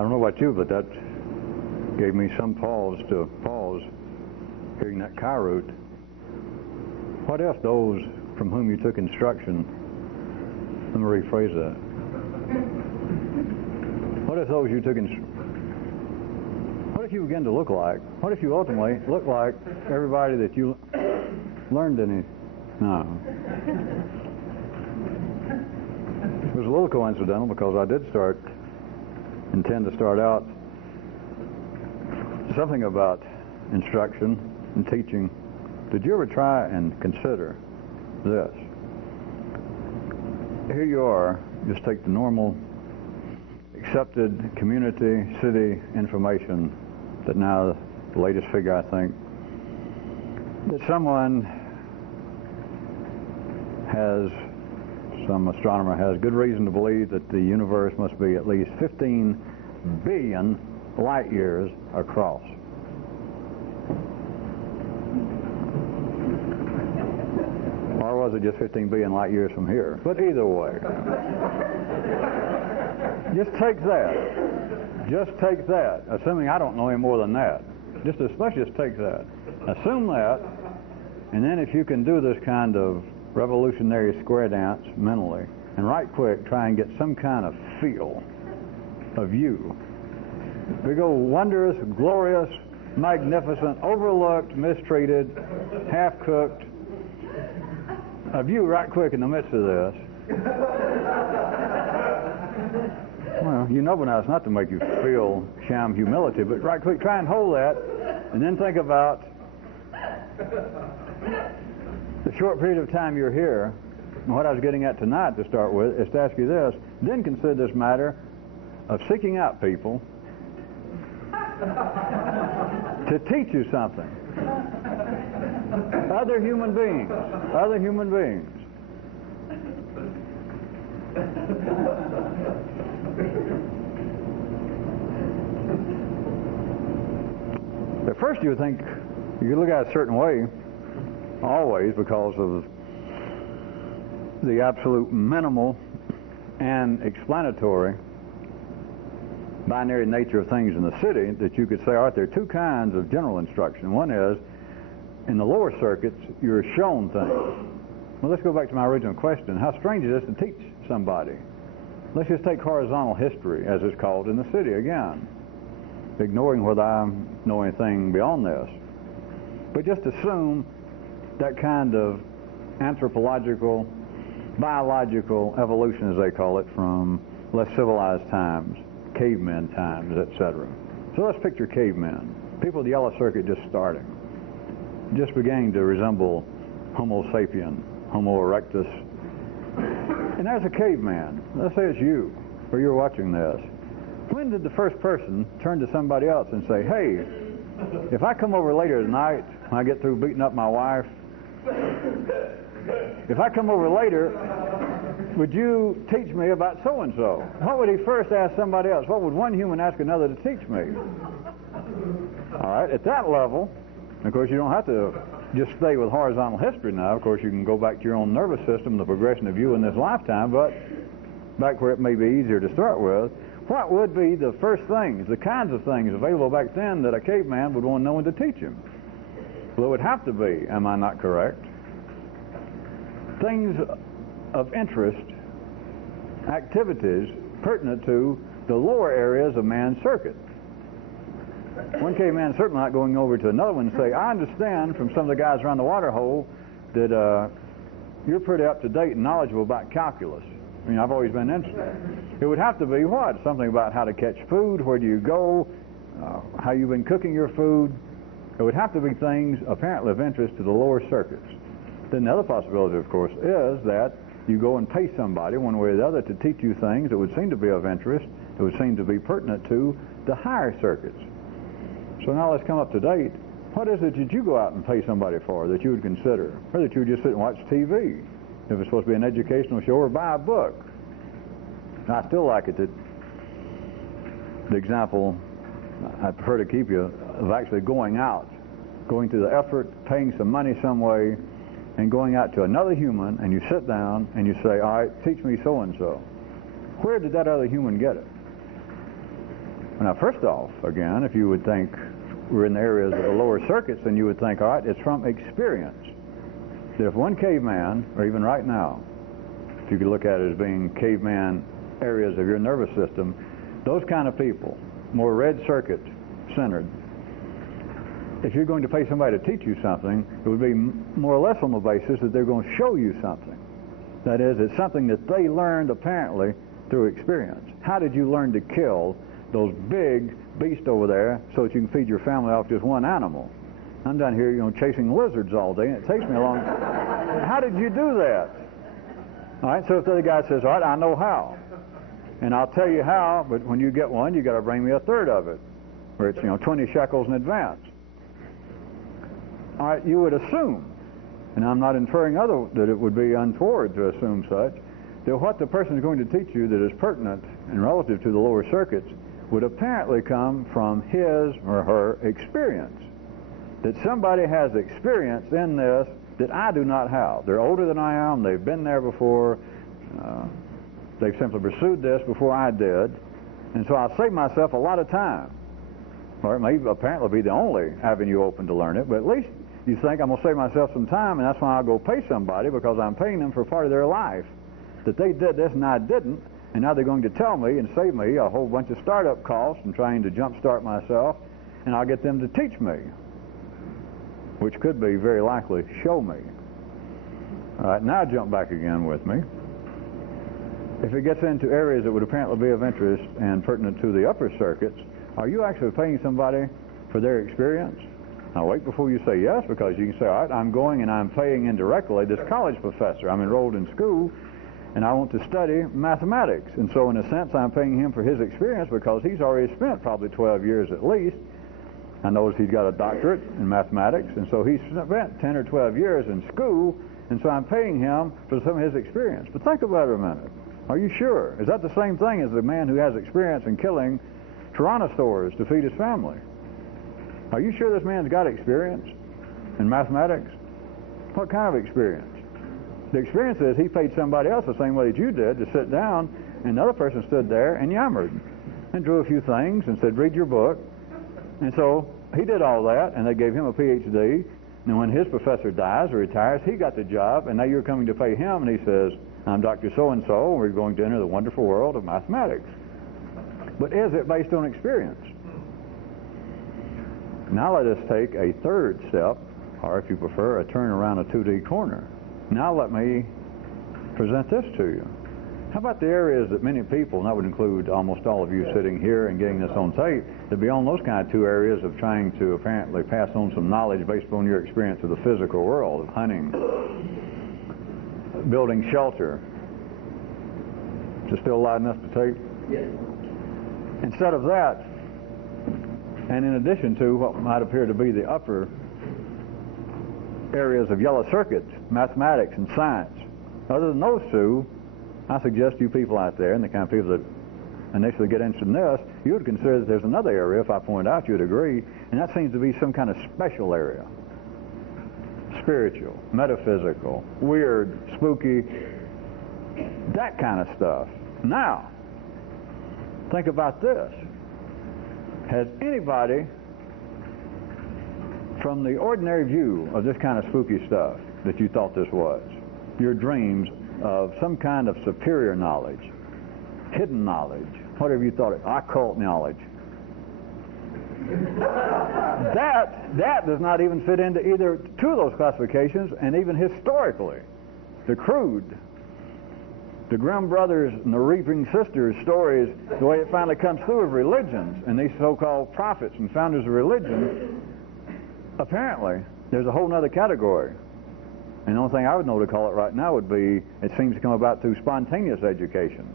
don't know about you, but that gave me some pause hearing that Kyroot. What if those from whom you took instruction, let me rephrase that. What if those you took what if you begin to look like, what if you ultimately look like everybody that you learned any? No. It was a little coincidental because I did intend to start out something about instruction and teaching. Did you ever try and consider this? Here you are, just take the normal accepted community, city information that now the latest figure, I think, that some astronomer has good reason to believe that the universe must be at least 15 billion light years across. Or was it just 15 billion light years from here? But either way, just take that, assuming I don't know any more than that. Let's just take that. Assume that, and then if you can do this kind of revolutionary square dance mentally, and right quick try and get some kind of feel of you. We go wondrous, glorious, magnificent, overlooked, mistreated, half-cooked, of you right quick in the midst of this. Well, you know by now it's not to make you feel sham humility, but right quick try and hold that, and then think about the short period of time you're here. And what I was getting at tonight to start with is to ask you this, then consider this matter of seeking out people to teach you something. Other human beings. At first you would think you could look at it a certain way, always, because of the absolute minimal and explanatory binary nature of things in the city, that you could say, all right, there are two kinds of general instruction. One is, in the lower circuits, you're shown things. Well, let's go back to my original question. How strange is it to teach somebody? Let's just take horizontal history, as it's called, in the city again, ignoring whether I know anything beyond this. But just assume that kind of anthropological, biological evolution, as they call it, from less civilized times, cavemen times, etc. So let's picture cavemen, people of the yellow circuit just starting, just beginning to resemble Homo sapien, Homo erectus. And there's a caveman. Let's say it's you, or you're watching this. When did the first person turn to somebody else and say, hey, if I come over later tonight, when I get through beating up my wife, if I come over later, would you teach me about so-and-so? What would he first ask somebody else? What would one human ask another to teach me? All right, at that level, of course, you don't have to just stay with horizontal history now. Of course, you can go back to your own nervous system, the progression of you in this lifetime, but back where it may be easier to start with, what would be the first things, the kinds of things available back then that a caveman would want no one to teach him? Well, it would have to be, am I not correct? Things of interest, activities pertinent to the lower areas of man's circuit. One caveman is certainly not going over to another one and say, I understand from some of the guys around the water hole that you're pretty up to date and knowledgeable about calculus. I mean, I've always been interested. It would have to be what? Something about how to catch food, where do you go, how you've been cooking your food. It would have to be things apparently of interest to the lower circuits. Then the other possibility, of course, is that you go and pay somebody one way or the other to teach you things that would seem to be of interest, that would seem to be pertinent to the higher circuits. So now let's come up to date. What is it that you go out and pay somebody for that you would consider? Or that you would just sit and watch TV, if it's supposed to be an educational show, or buy a book? And I still like it that the example I prefer to keep you of actually going out, going through the effort, paying some money some way, and going out to another human, and you sit down and you say, all right, teach me so-and-so. Where did that other human get it? Now, first off, again, if you would think we're in the areas of the lower circuits, then you would think, all right, it's from experience. That if one caveman, or even right now, if you could look at it as being caveman areas of your nervous system, those kind of people, more red circuit centered, if you're going to pay somebody to teach you something, it would be more or less on the basis that they're going to show you something. That is, it's something that they learned apparently through experience. How did you learn to kill those big beasts over there so that you can feed your family off just one animal? I'm down here, chasing lizards all day, and it takes me a long time. How did you do that? All right, so if the other guy says, all right, I know how. And I'll tell you how, but when you get one, you got to bring me a third of it, where it's 20 shekels in advance. All right, you would assume, and I'm not inferring that it would be untoward to assume such, that what the person is going to teach you that is pertinent and relative to the lower circuits would apparently come from his or her experience. That somebody has experience in this that I do not have. They're older than I am, they've been there before, they've simply pursued this before I did, and so I'll save myself a lot of time. Or it may apparently be the only avenue open to learn it, but at least you think I'm going to save myself some time, and that's why I'll go pay somebody, because I'm paying them for part of their life. That they did this and I didn't, and now they're going to tell me and save me a whole bunch of startup costs and trying to jumpstart myself, and I'll get them to teach me, which could be very likely show me. All right, now jump back again with me. If it gets into areas that would apparently be of interest and pertinent to the upper circuits, are you actually paying somebody for their experience? Now wait before you say yes, because you can say, all right, I'm going and I'm paying indirectly this college professor. I'm enrolled in school and I want to study mathematics. And so in a sense I'm paying him for his experience because he's already spent probably 12 years at least. I notice he's got a doctorate in mathematics, and so he's spent 10 or 12 years in school, and so I'm paying him for some of his experience. But think about it a minute. Are you sure? Is that the same thing as the man who has experience in killing tyrannosaurs to feed his family? Are you sure this man's got experience in mathematics? What kind of experience? The experience is he paid somebody else the same way that you did to sit down, and the other person stood there and yammered and drew a few things and said, read your book. And so he did all that, and they gave him a PhD. And when his professor dies or retires, he got the job, and now you're coming to pay him, and he says, I'm Dr. So-and-so, and we're going to enter the wonderful world of mathematics. But is it based on experience? Now let us take a third step, or if you prefer, a turn around a 2D corner. Now let me present this to you. How about the areas that many people, and that would include almost all of you sitting here and getting this on tape, that beyond those kind of two areas of trying to apparently pass on some knowledge based upon your experience of the physical world, of hunting, building shelter. Is it still loud enough to tape? Yes. Instead of that, and in addition to what might appear to be the upper areas of yellow circuits, mathematics and science, other than those two, I suggest you people out there, and the kind of people that initially get interested in this, you would consider that there's another area, if I point out, you'd agree, and that seems to be some kind of special area. Spiritual, metaphysical, weird, spooky, that kind of stuff. Now, think about this. Has anybody, from the ordinary view of this kind of spooky stuff that you thought this was, your dreams of some kind of superior knowledge, hidden knowledge, whatever you thought it, occult knowledge, that does not even fit into either two of those classifications, and even historically, the crude, the Grimm brothers and the Reaping Sisters stories, the way it finally comes through of religions and these so-called prophets and founders of religion, apparently there's a whole other category. And the only thing I would know to call it right now would be, it seems to come about through spontaneous education.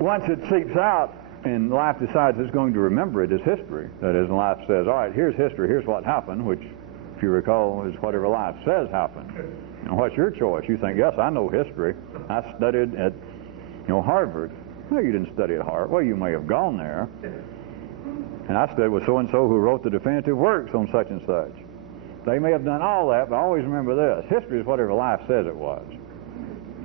Once it seeps out and life decides it's going to remember it as history, that is, life says, all right, here's history, here's what happened, which, if you recall, is whatever life says happened. And what's your choice? You think, yes, I know history. I studied at, Harvard. No, you didn't study at Harvard. Well, you may have gone there. And I studied with so-and-so who wrote the definitive works on such and such. They may have done all that, but always remember this. History is whatever life says it was.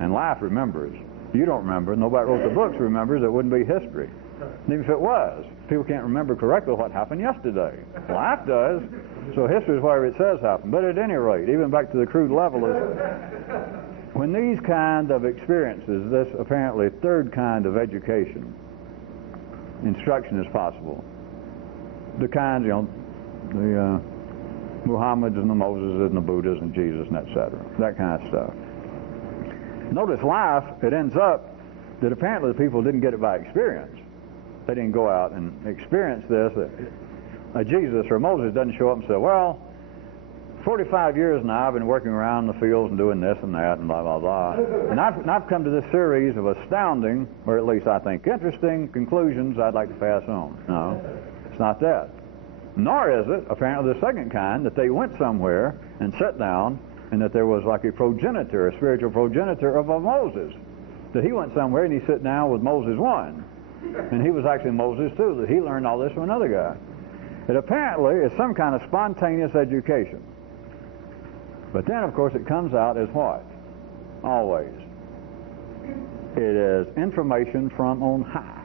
And life remembers. You don't remember. Nobody wrote the books remembers. It wouldn't be history. And even if it was, people can't remember correctly what happened yesterday. Life does. So history is whatever it says happened. But at any rate, even back to the crude level, is when these kind of experiences, this apparently third kind of education, instruction is possible. The kinds, the Muhammad's and the Moses and the Buddhas and Jesus and etc. That kind of stuff. Notice life, it ends up that apparently the people didn't get it by experience. They didn't go out and experience this. A Jesus or Moses doesn't show up and say, well, 45 years now I've been working around the fields and doing this and that and blah, blah, blah. And I've come to this series of astounding, or at least I think interesting, conclusions I'd like to pass on. No, it's not that. Nor is it, apparently, the second kind, that they went somewhere and sat down and that there was like a progenitor, a spiritual progenitor of a Moses. That he went somewhere and he sat down with Moses 1. And he was actually Moses 2, that he learned all this from another guy. It apparently is some kind of spontaneous education. But then, of course, it comes out as what? Always. It is information from on high.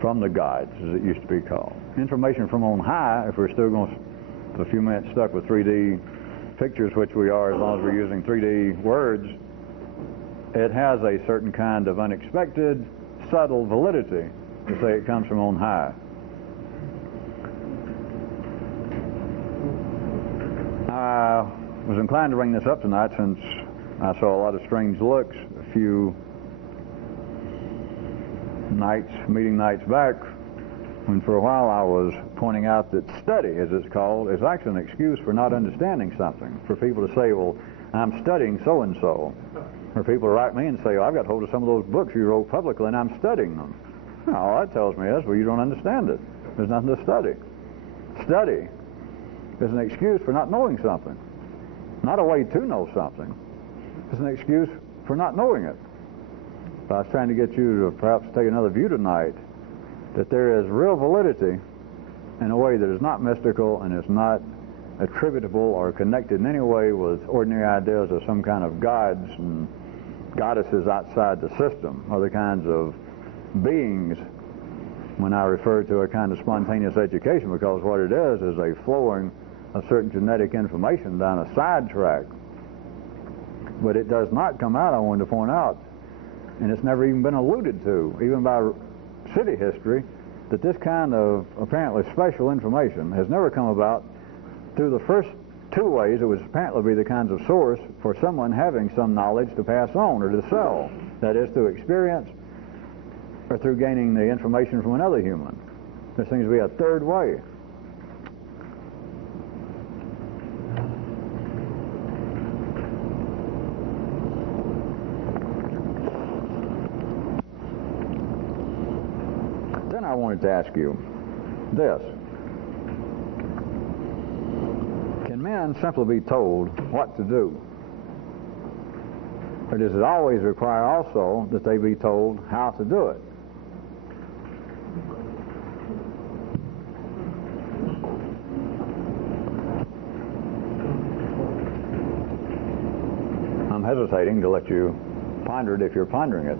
From the gods, as it used to be called. Information from on high, if we're still going to, a few minutes stuck with 3D pictures, which we are as long as we're using 3D words, it has a certain kind of unexpected, subtle validity to say it comes from on high. I was inclined to bring this up tonight since I saw a lot of strange looks a few meeting nights back, when for a while I was pointing out that study, as it's called, is actually an excuse for not understanding something. For people to say, well, I'm studying so-and-so. Or people to write me and say, well, I've got hold of some of those books you wrote publicly and I'm studying them. All that tells me is, well, you don't understand it. There's nothing to study. Study is an excuse for not knowing something. Not a way to know something. It's an excuse for not knowing it. But I was trying to get you to perhaps take another view tonight that there is real validity in a way that is not mystical and is not attributable or connected in any way with ordinary ideas of some kind of gods and goddesses outside the system, other kinds of beings, when I refer to a kind of spontaneous education, because what it is a flowing of certain genetic information down a sidetrack. But it does not come out, I wanted to point out, and it's never even been alluded to, even by city history, that this kind of apparently special information has never come about through the first two ways. It would apparently be the kinds of source for someone having some knowledge to pass on or to sell. That is, through experience or through gaining the information from another human. There seems to be a third way. Then I wanted to ask you this. Can men simply be told what to do? Or does it always require also that they be told how to do it? I'm hesitating to let you ponder it if you're pondering it.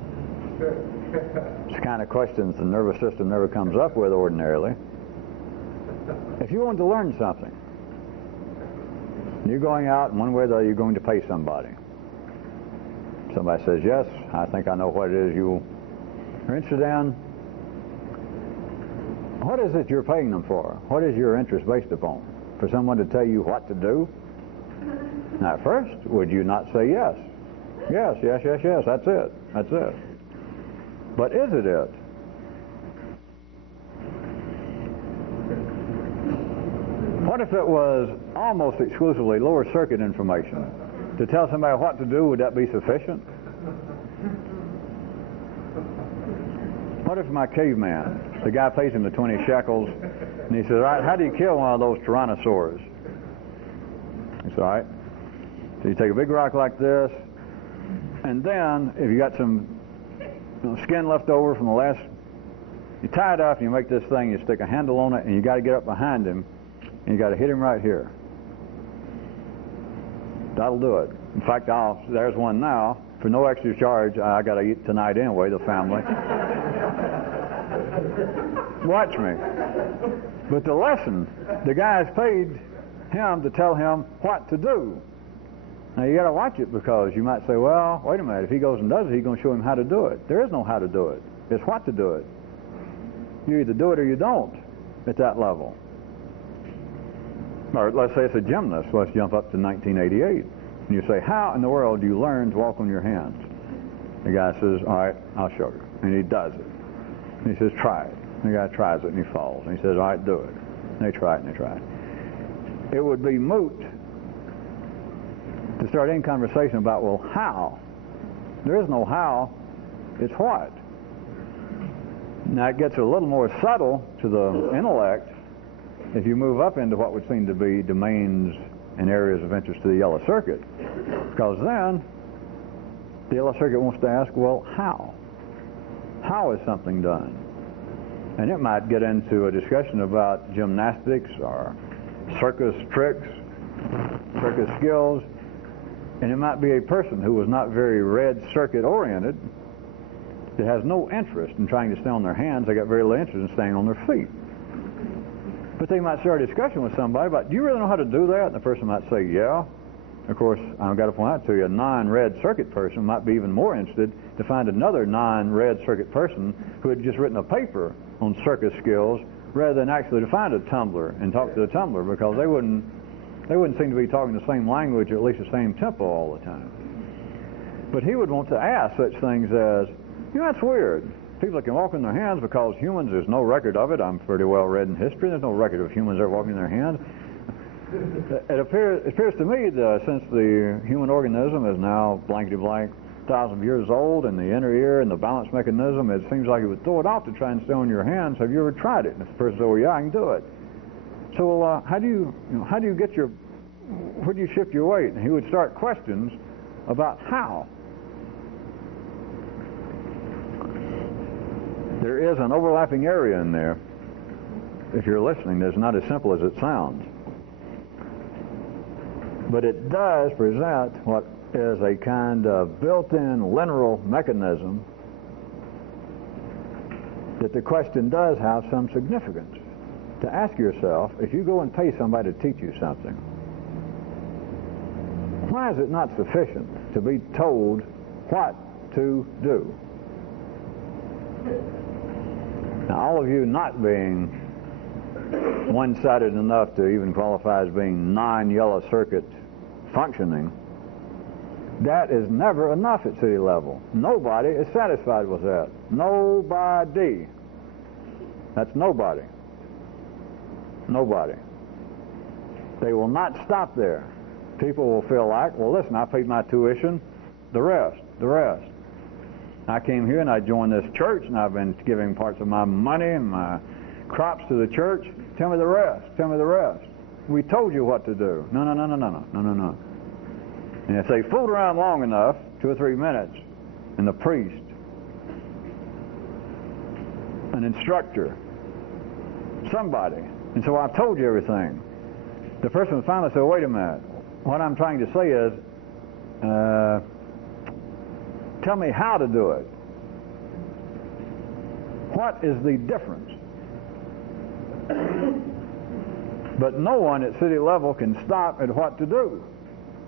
It's the kind of questions the nervous system never comes up with ordinarily. If you want to learn something, you're going out and one way or the other you're going to pay somebody. Somebody says, yes, I think I know what it is you are interested in. What is it you're paying them for? What is your interest based upon? For someone to tell you what to do? Now, at first, would you not say yes? Yes, yes, yes, yes, that's it. That's it. But is it it? What if it was almost exclusively lower circuit information? To tell somebody what to do, would that be sufficient? What if my caveman, the guy pays him the 20 shekels, and he says, all right, how do you kill one of those tyrannosaurs? He says, all right. So you take a big rock like this, and then if you got some skin left over from the last, you tie it up and you make this thing, you stick a handle on it, and you got to get up behind him, and you got to hit him right here. That'll do it. In fact, there's one now. for no extra charge. I got to eat tonight anyway, the family. Watch me. But the lesson, the guys paid him to tell him what to do. Now you got to watch it, because you might say, well, wait a minute, if he goes and does it, he's going to show him how to do it. There is no how to do it. It's what to do it. You either do it or you don't at that level. Or let's say it's a gymnast. Let's jump up to 1988. And you say, how in the world do you learn to walk on your hands? The guy says, all right, I'll show you. And he does it. And he says, try it. And the guy tries it and he falls. And he says, all right, do it. And they try it and they try it. It would be moot to start any conversation about, well, how? There is no how. It's what. Now it gets a little more subtle to the intellect if you move up into what would seem to be domains and areas of interest to the yellow circuit, because then the yellow circuit wants to ask, well, how? How is something done? And it might get into a discussion about gymnastics or circus tricks, circus skills, and it might be a person who was not very red circuit oriented that has no interest in trying to stay on their hands. They got very little interest in staying on their feet. But they might start a discussion with somebody about, do you really know how to do that? And the person might say, yeah. Of course, I've got to point out to you, a non-red circuit person might be even more interested to find another non-red circuit person who had just written a paper on circus skills rather than actually to find a tumbler and talk to the tumbler, because they wouldn't seem to be talking the same language, or at least the same tempo all the time. But he would want to ask such things as, you know, that's weird. People that can walk on their hands, because humans, there's no record of it. I'm pretty well read in history. There's no record of humans ever walking on their hands. It appears to me that since the human organism is now blankety blank 1,000 years old, and the inner ear and the balance mechanism, it seems like it would throw it off to try and stay on your hands. Have you ever tried it? And if the person says, oh yeah, I can do it. So how do you get your, where do you shift your weight? And he would start questions about how. There is an overlapping area in there, if you're listening, that's not as simple as it sounds. But it does present what is a kind of built-in linear mechanism that the question does have some significance. To ask yourself, if you go and pay somebody to teach you something, why is it not sufficient to be told what to do? Now, all of you not being one-sided enough to even qualify as being non-yellow circuit functioning, that is never enough at city level. Nobody is satisfied with that. Nobody. That's nobody. Nobody. They will not stop there. People will feel like, well, listen, I paid my tuition, the rest. I came here and I joined this church, and I've been giving parts of my money and my crops to the church. Tell me the rest. We told you what to do. No. And if they fooled around long enough, 2 or 3 minutes, and the priest, an instructor, somebody, and so I've told you everything, the person would finally say, wait a minute, what I'm trying to say is, tell me how to do it. What is the difference? But no one at city level can stop at what to do.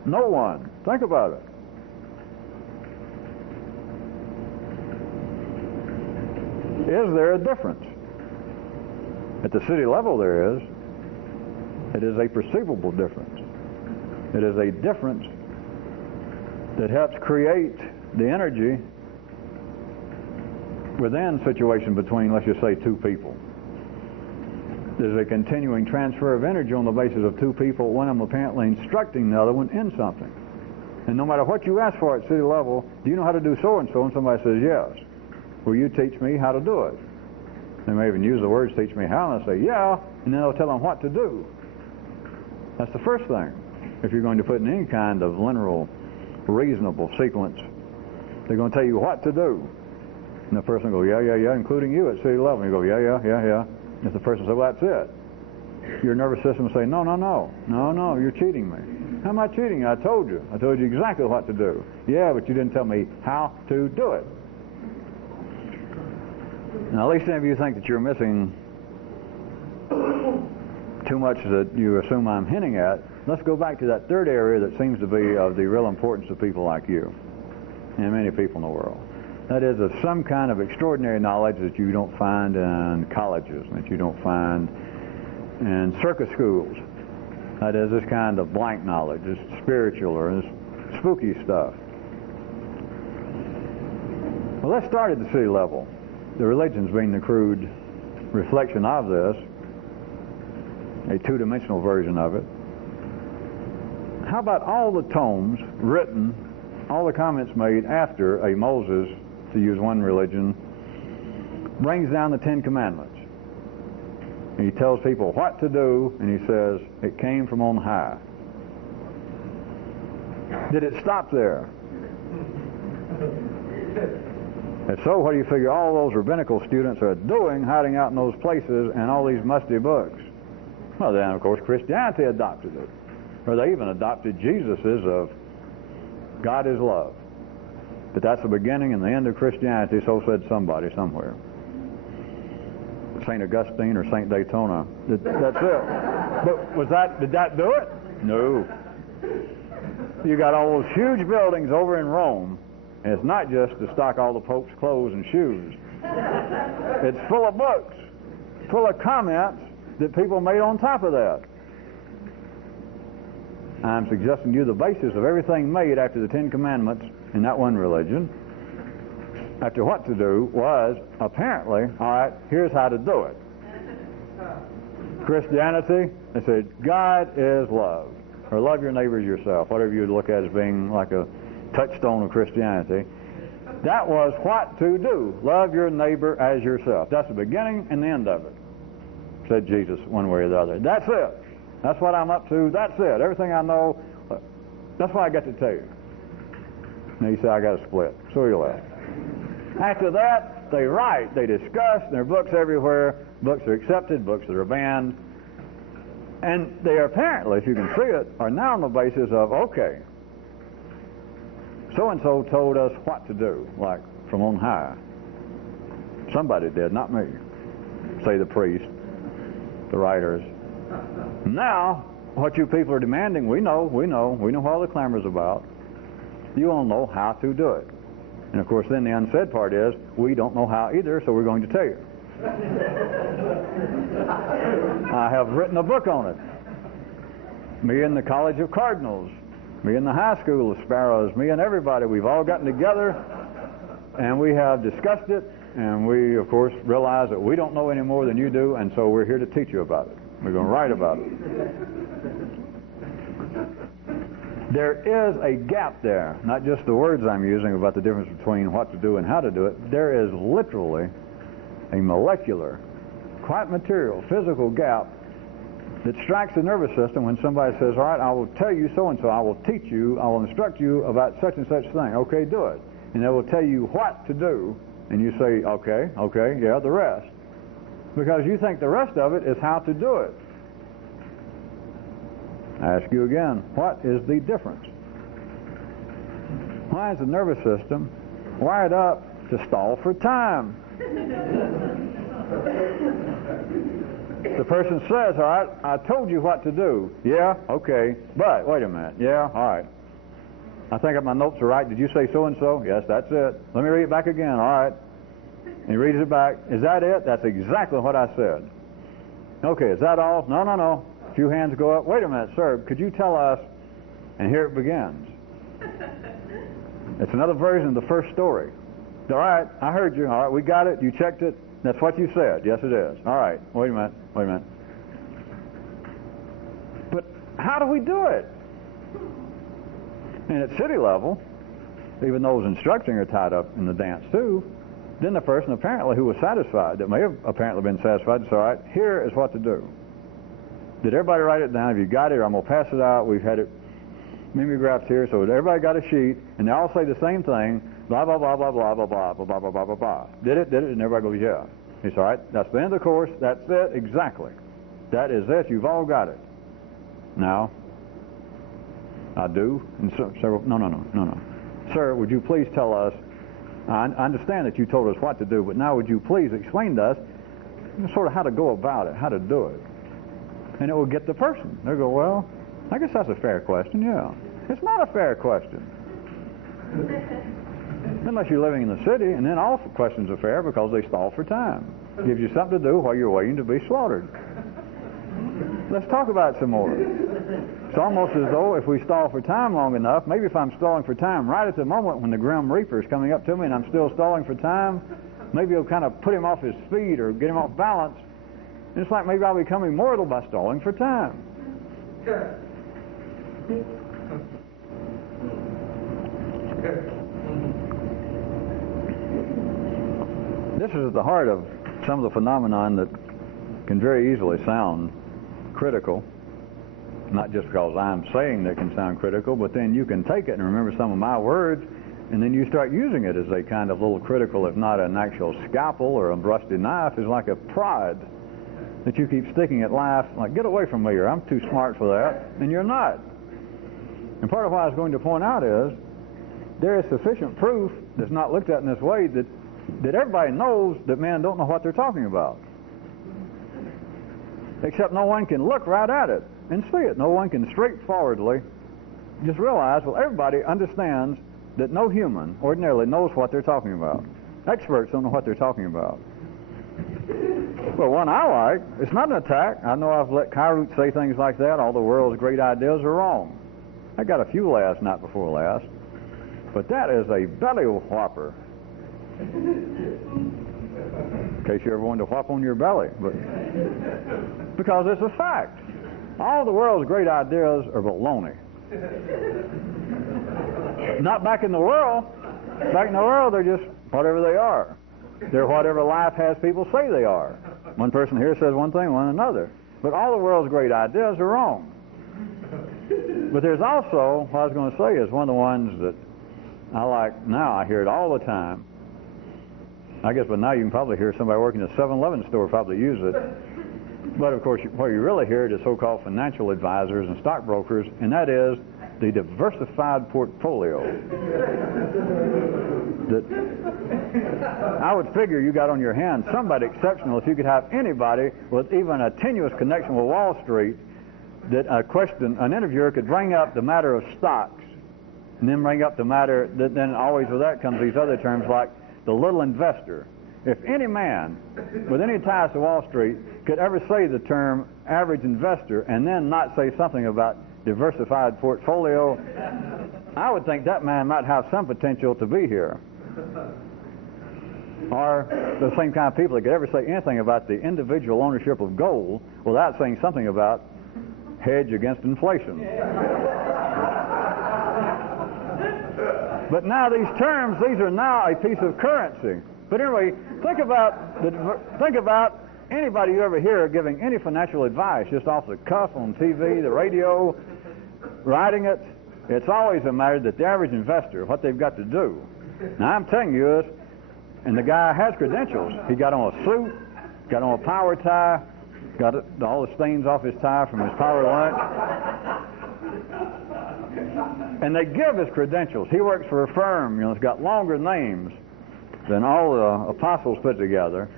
No one. Think about it. Is there a difference? At the city level there is. It is a perceivable difference. It is a difference that helps create the energy within situation between, let's just say, 2 people. There's a continuing transfer of energy on the basis of 2 people, one of them apparently instructing the other one in something. And no matter what you ask for at city level, do you know how to do so and so? And somebody says, yes. Will you teach me how to do it? They may even use the words, teach me how, and they'll say, yeah, and then they'll tell them what to do. That's the first thing. If you're going to put in any kind of linear, reasonable sequence, they're going to tell you what to do. And the person will go, yeah, including you at city level. And you go, yeah. If the person says, well, that's it, your nervous system will say, no, you're cheating me. How am I cheating? I told you. I told you exactly what to do. Yeah, but you didn't tell me how to do it. Now, at least some of you think that you're missing too much that you assume I'm hinting at. Let's go back to that third area that seems to be of the real importance to people like you and many people in the world. That is of some kind of extraordinary knowledge that you don't find in colleges, that you don't find in circus schools. That is this kind of blank knowledge, this spiritual or this spooky stuff. Well, let's start at the city level. The religions being the crude reflection of this, a two-dimensional version of it. How about all the tomes written, all the comments made after a Moses, to use one religion, brings down the Ten Commandments? And he tells people what to do, and he says, it came from on high. Did it stop there? And so what do you figure all those rabbinical students are doing hiding out in those places and all these musty books? Well, then, of course, Christianity adopted it. Or they even adopted Jesus's of God is love. But that's the beginning and the end of Christianity, so said somebody somewhere. St. Augustine or St. Daytona. That's it. But did that do it? No. You got all those huge buildings over in Rome, and it's not just to stock all the Pope's clothes and shoes. It's full of books, full of comments that people made on top of that. I'm suggesting to you the basis of everything made after the Ten Commandments in that one religion, after what to do, was apparently, all right, here's how to do it. Christianity, they said, God is love, or love your neighbor as yourself, whatever you would look at as being like a touchstone of Christianity. That was what to do. Love your neighbor as yourself. That's the beginning and the end of it, said Jesus one way or the other. That's it. That's what I'm up to. That's it. Everything I know, that's what I got to tell you. Now you say, I got to split. So you left. After that, they write, they discuss, there are books everywhere. Books are accepted, books that are banned. And they apparently, if you can see it, are now on the basis of, okay, so-and-so told us what to do, like from on high. Somebody did, not me. Say the priest, the writers. Now, what you people are demanding, we know what all the clamor's about. You all know how to do it. And of course, then the unsaid part is, we don't know how either, so we're going to tell you. I have written a book on it. Me and the College of Cardinals, me and the High School of Sparrows, me and everybody, we've all gotten together and we have discussed it, and we, of course, realize that we don't know any more than you do, and so we're here to teach you about it. We're going to write about it. There is a gap there, not just the words I'm using about the difference between what to do and how to do it. There is literally a molecular, quite material, physical gap that strikes the nervous system when somebody says, all right, I will tell you so-and-so, I will teach you, I will instruct you about such and such thing. Okay, do it. And they will tell you what to do, and you say, okay, yeah, the rest. Because you think the rest of it is how to do it. I ask you again, what is the difference? Why is the nervous system wired up to stall for time? The person says, all right, I told you what to do. Yeah, okay, but wait a minute. Yeah, all right. I think my notes are right. Did you say so-and-so? Yes, that's it. Let me read it back again. All right. And he reads it back. Is that it? That's exactly what I said. Okay, is that all? No. A few hands go up. Wait a minute, sir. Could you tell us? And here it begins. It's another version of the first story. All right, I heard you. All right, we got it. You checked it. That's what you said. Yes, it is. All right. Wait a minute. But how do we do it? And at city level, even those instructing are tied up in the dance too. Then the person apparently who was satisfied, that may have apparently been satisfied, said, all right, here is what to do. Did everybody write it down? If you got it, I'm going to pass it out. We've had it mimeographs here, so everybody got a sheet, and they all say the same thing, blah, blah, blah, blah, blah, blah, blah, blah, blah, blah, blah, blah, blah. Did it? And everybody goes, yeah. He said, all right, that's the end of the course. That's it, exactly. That is it. You've all got it. Now, I do. And several, no. Sir, would you please tell us, I understand that you told us what to do, but now would you please explain to us sort of how to go about it, how to do it? And it will get the person. They'll go, well, I guess that's a fair question, yeah. It's not a fair question. Unless you're living in the city, and then all questions are fair because they stall for time. Gives you something to do while you're waiting to be slaughtered. Let's talk about it some more. It's almost as though if we stall for time long enough, maybe if I'm stalling for time right at the moment when the Grim Reaper is coming up to me and I'm still stalling for time, maybe it'll kind of put him off his feet or get him off balance. And it's like maybe I'll become immortal by stalling for time. This is at the heart of some of the phenomenon that can very easily sound critical, not just because I'm saying that can sound critical, but then you can take it and remember some of my words, and then you start using it as a kind of little critical, if not an actual scalpel or a rusty knife, is like a prod that you keep sticking at life, like, get away from me, or I'm too smart for that, and you're not. And part of what I was going to point out is there is sufficient proof that's not looked at in this way that everybody knows that men don't know what they're talking about. Except no one can look right at it and see it. No one can straightforwardly just realize, well, everybody understands that no human ordinarily knows what they're talking about. Experts don't know what they're talking about. Well, one I like, it's not an attack. I know I've let Kyroots say things like that. All the world's great ideas are wrong. I got a few last night before last. But that is a belly whopper. In case you ever wanted to whop on your belly. But because it's a fact. All the world's great ideas are baloney. Not back in the world. Back in the world, they're just whatever they are. They're whatever life has people say they are. One person here says one thing, one another. But all the world's great ideas are wrong. But there's also, what I was going to say is one of the ones that I like now. I hear it all the time. I guess by now you can probably hear somebody working in a 7-Eleven store probably use it. But of course, where you really hear it is so-called financial advisors and stockbrokers, and that is the diversified portfolio. That I would figure you got on your hands somebody exceptional if you could have anybody with even a tenuous connection with Wall Street that an interviewer could bring up the matter of stocks, and then bring up the matter that then always with that comes these other terms like the little investor. If any man with any ties to Wall Street could ever say the term average investor and then not say something about diversified portfolio, I would think that man might have some potential to be here. Or the same kind of people that could ever say anything about the individual ownership of gold without saying something about hedge against inflation. But now these terms, these are now a piece of currency. But anyway, think about anybody you ever hear giving any financial advice just off the cuff on TV, the radio, writing it. It's always a matter that the average investor, what they've got to do. Now I'm telling you this, and the guy has credentials. He got on a suit, got on a power tie, got all the stains off his tie from his power lunch. And they give his credentials. He works for a firm, it's got longer names than all the apostles put together.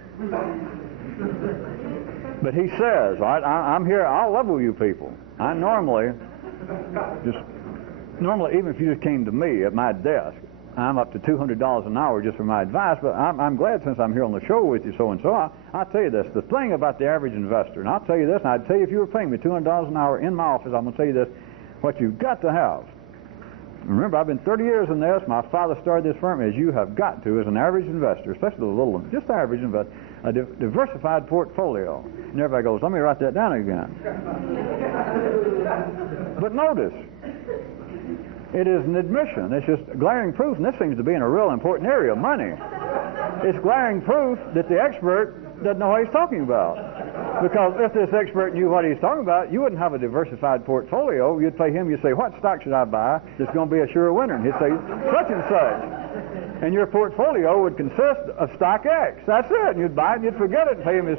But he says, all right, I'm here, I'll level you people. I normally, even if you just came to me at my desk, I'm up to $200 an hour just for my advice, but I'm glad since I'm here on the show with you, so-and-so, I'll tell you this, the thing about the average investor, and I'll tell you this, and I'd tell you if you were paying me $200 an hour in my office, I'm going to tell you this, what you've got to have. Remember, I've been 30 years in this. My father started this firm, as you have got to, as an average investor, especially the little one, just average investor, a diversified portfolio. And everybody goes, let me write that down again. But notice, it is an admission. It's just glaring proof, and this seems to be in a real important area, money. It's glaring proof that the expert doesn't know what he's talking about. Because if this expert knew what he's talking about, you wouldn't have a diversified portfolio. You'd pay him, you'd say, what stock should I buy that's going to be a sure winner? And he'd say, such and such. And your portfolio would consist of stock X. That's it. And you'd buy it and you'd forget it and pay him his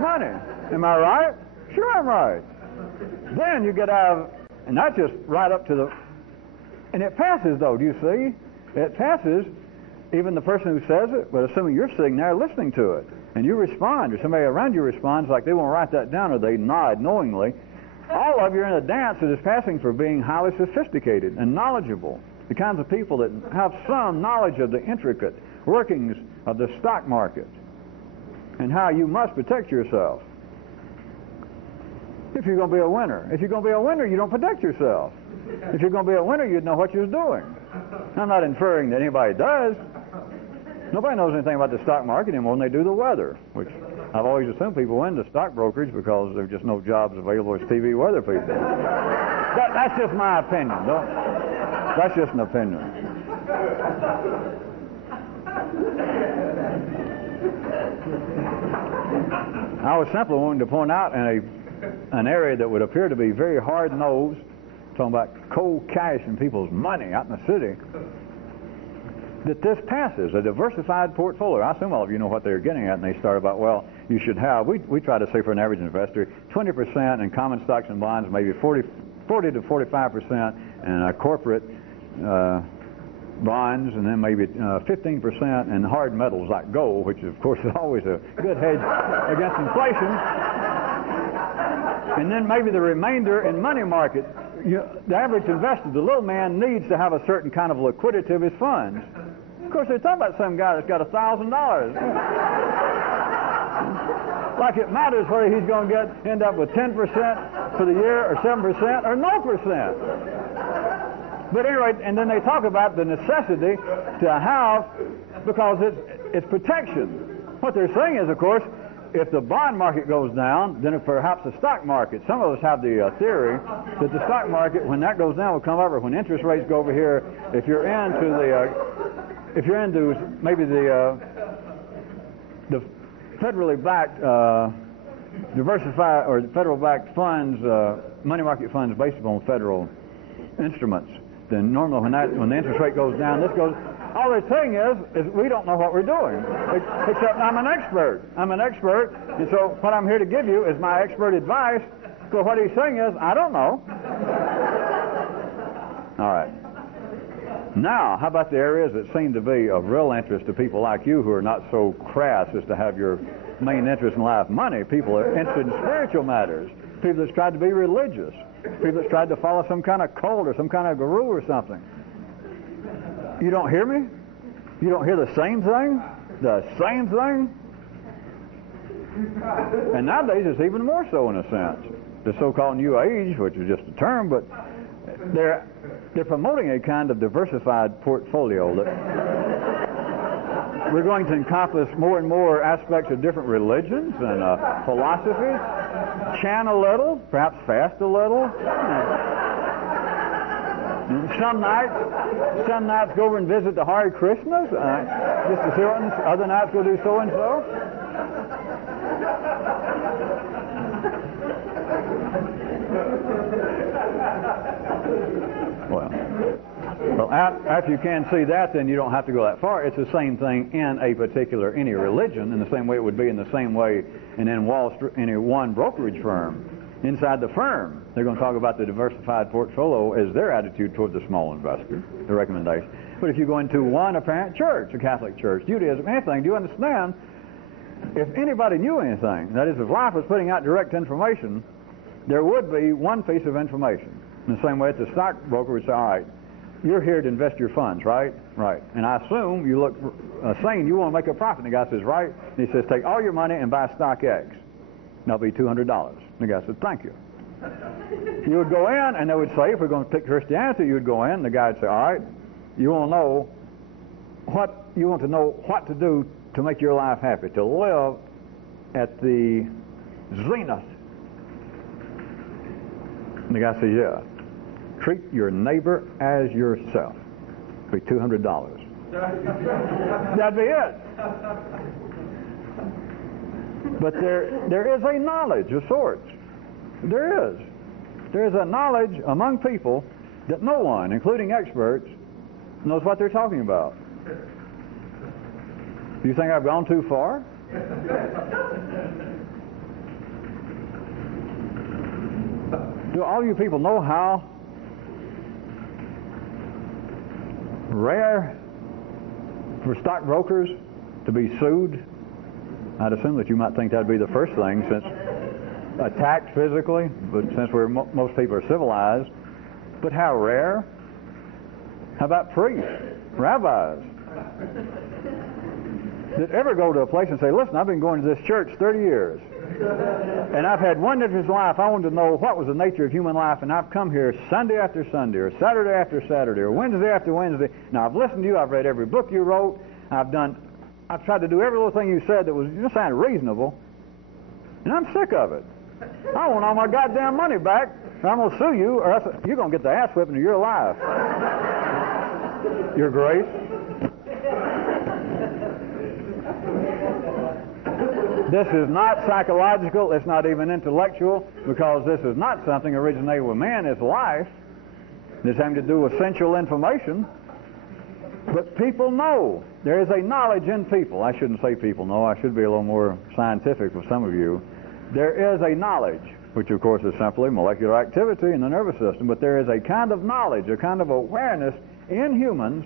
money. Am I right? Sure I'm right. Then you get out of And that's just right up to the... And it passes, though, do you see? It passes even the person who says it, but assuming you're sitting there listening to it, and you respond, or somebody around you responds like they won't write that down, or they nod knowingly, all of you are in a dance that is passing for being highly sophisticated and knowledgeable. The kinds of people that have some knowledge of the intricate workings of the stock market and how you must protect yourself if you're going to be a winner. If you're going to be a winner, you don't protect yourself. If you're going to be a winner, you'd know what you're doing. I'm not inferring that anybody does. Nobody knows anything about the stock market anymore than they do the weather, which I've always assumed people went into stock brokerage because there are just no jobs available as TV weather people. That's just my opinion. That's just an opinion. I was simply wanting to point out in an area that would appear to be very hard-nosed, talking about cold cash and people's money out in the city, that this passes, a diversified portfolio. I assume all of you know what they're getting at, and they start about, well, you should have, we try to say for an average investor, 20% in common stocks and bonds, maybe 40 to 45% in corporate bonds, and then maybe 15% in hard metals like gold, which of course is always a good hedge against inflation. And then maybe the remainder in money market. The average investor, the little man, needs to have a certain kind of liquidity of his funds. Of course, they're talking about some guy that's got $1,000. Like it matters whether he's going to end up with 10% for the year or 7% or no percent. But anyway, and then they talk about the necessity to have, because it's protection. What they're saying is, of course, if the bond market goes down, then perhaps the stock market. Some of us have the theory that the stock market, when that goes down, will come over. When interest rates go over here, if you're into maybe the federally backed diversified or federal backed funds, money market funds based upon federal instruments, then normally when the interest rate goes down, this goes. All they're saying is we don't know what we're doing, except I'm an expert. I'm an expert, and so what I'm here to give you is my expert advice. So what he's saying is, I don't know. All right. Now, how about the areas that seem to be of real interest to people like you who are not so crass as to have your main interest in life money? People are interested in spiritual matters. People that's tried to be religious. People that's tried to follow some kind of cult or some kind of guru or something. You don't hear me? You don't hear the same thing? The same thing? And nowadays it's even more so in a sense. The so-called New Age, which is just a term, but they're promoting a kind of diversified portfolio that we're going to encompass more and more aspects of different religions and philosophies, chant a little, perhaps fast a little. Some nights go over and visit the Hare Krishnas, just to see what, other nights go do so and so. Well, after you can see that, then you don't have to go that far. It's the same thing in any religion, in the same way it would be in the same way in any one brokerage firm. Inside the firm, they're going to talk about the diversified portfolio as their attitude toward the small investor, the recommendation. But if you go into one apparent church, a Catholic church, Judaism, anything, do you understand? If anybody knew anything, that is, if life was putting out direct information, there would be one piece of information. In the same way that the stockbroker would say, all right, you're here to invest your funds, right? Right. And I assume you look sane, you want to make a profit. And the guy says, right. And he says, take all your money and buy stock X. And that'll be $200. And the guy said, thank you. You would go in, and they would say, if we're going to pick Christianity, you would go in, and the guy would say, all right, you want to know what to do to make your life happy, to live at the zenith. And the guy says, yeah. Treat your neighbor as yourself. It'll be $200. That'd be it. But there is a knowledge of sorts. There is. There is a knowledge among people that no one, including experts, knows what they're talking about. Do you think I've gone too far? Do all you people know how rare for stockbrokers to be sued? I'd assume that you might think that'd be the first thing, since attacked physically, but since most people are civilized. But how rare? How about priests, rabbis, that ever go to a place and say, listen, I've been going to this church 30 years, and I've had one difference in life. I wanted to know what was the nature of human life, and I've come here Sunday after Sunday, or Saturday after Saturday, or Wednesday after Wednesday. Now, I've listened to you. I've read every book you wrote. I've tried to do every little thing you said that was just sounded reasonable, and I'm sick of it. I want all my goddamn money back, or I'm going to sue you, or else you're going to get the ass whipping of your life. Your Grace. This is not psychological. It's not even intellectual, because this is not something originated with man. It's life. It's having to do with sensual information. But people know. There is a knowledge in people. I shouldn't say people know. I should be a little more scientific with some of you. There is a knowledge, which of course is simply molecular activity in the nervous system, but there is a kind of knowledge, a kind of awareness in humans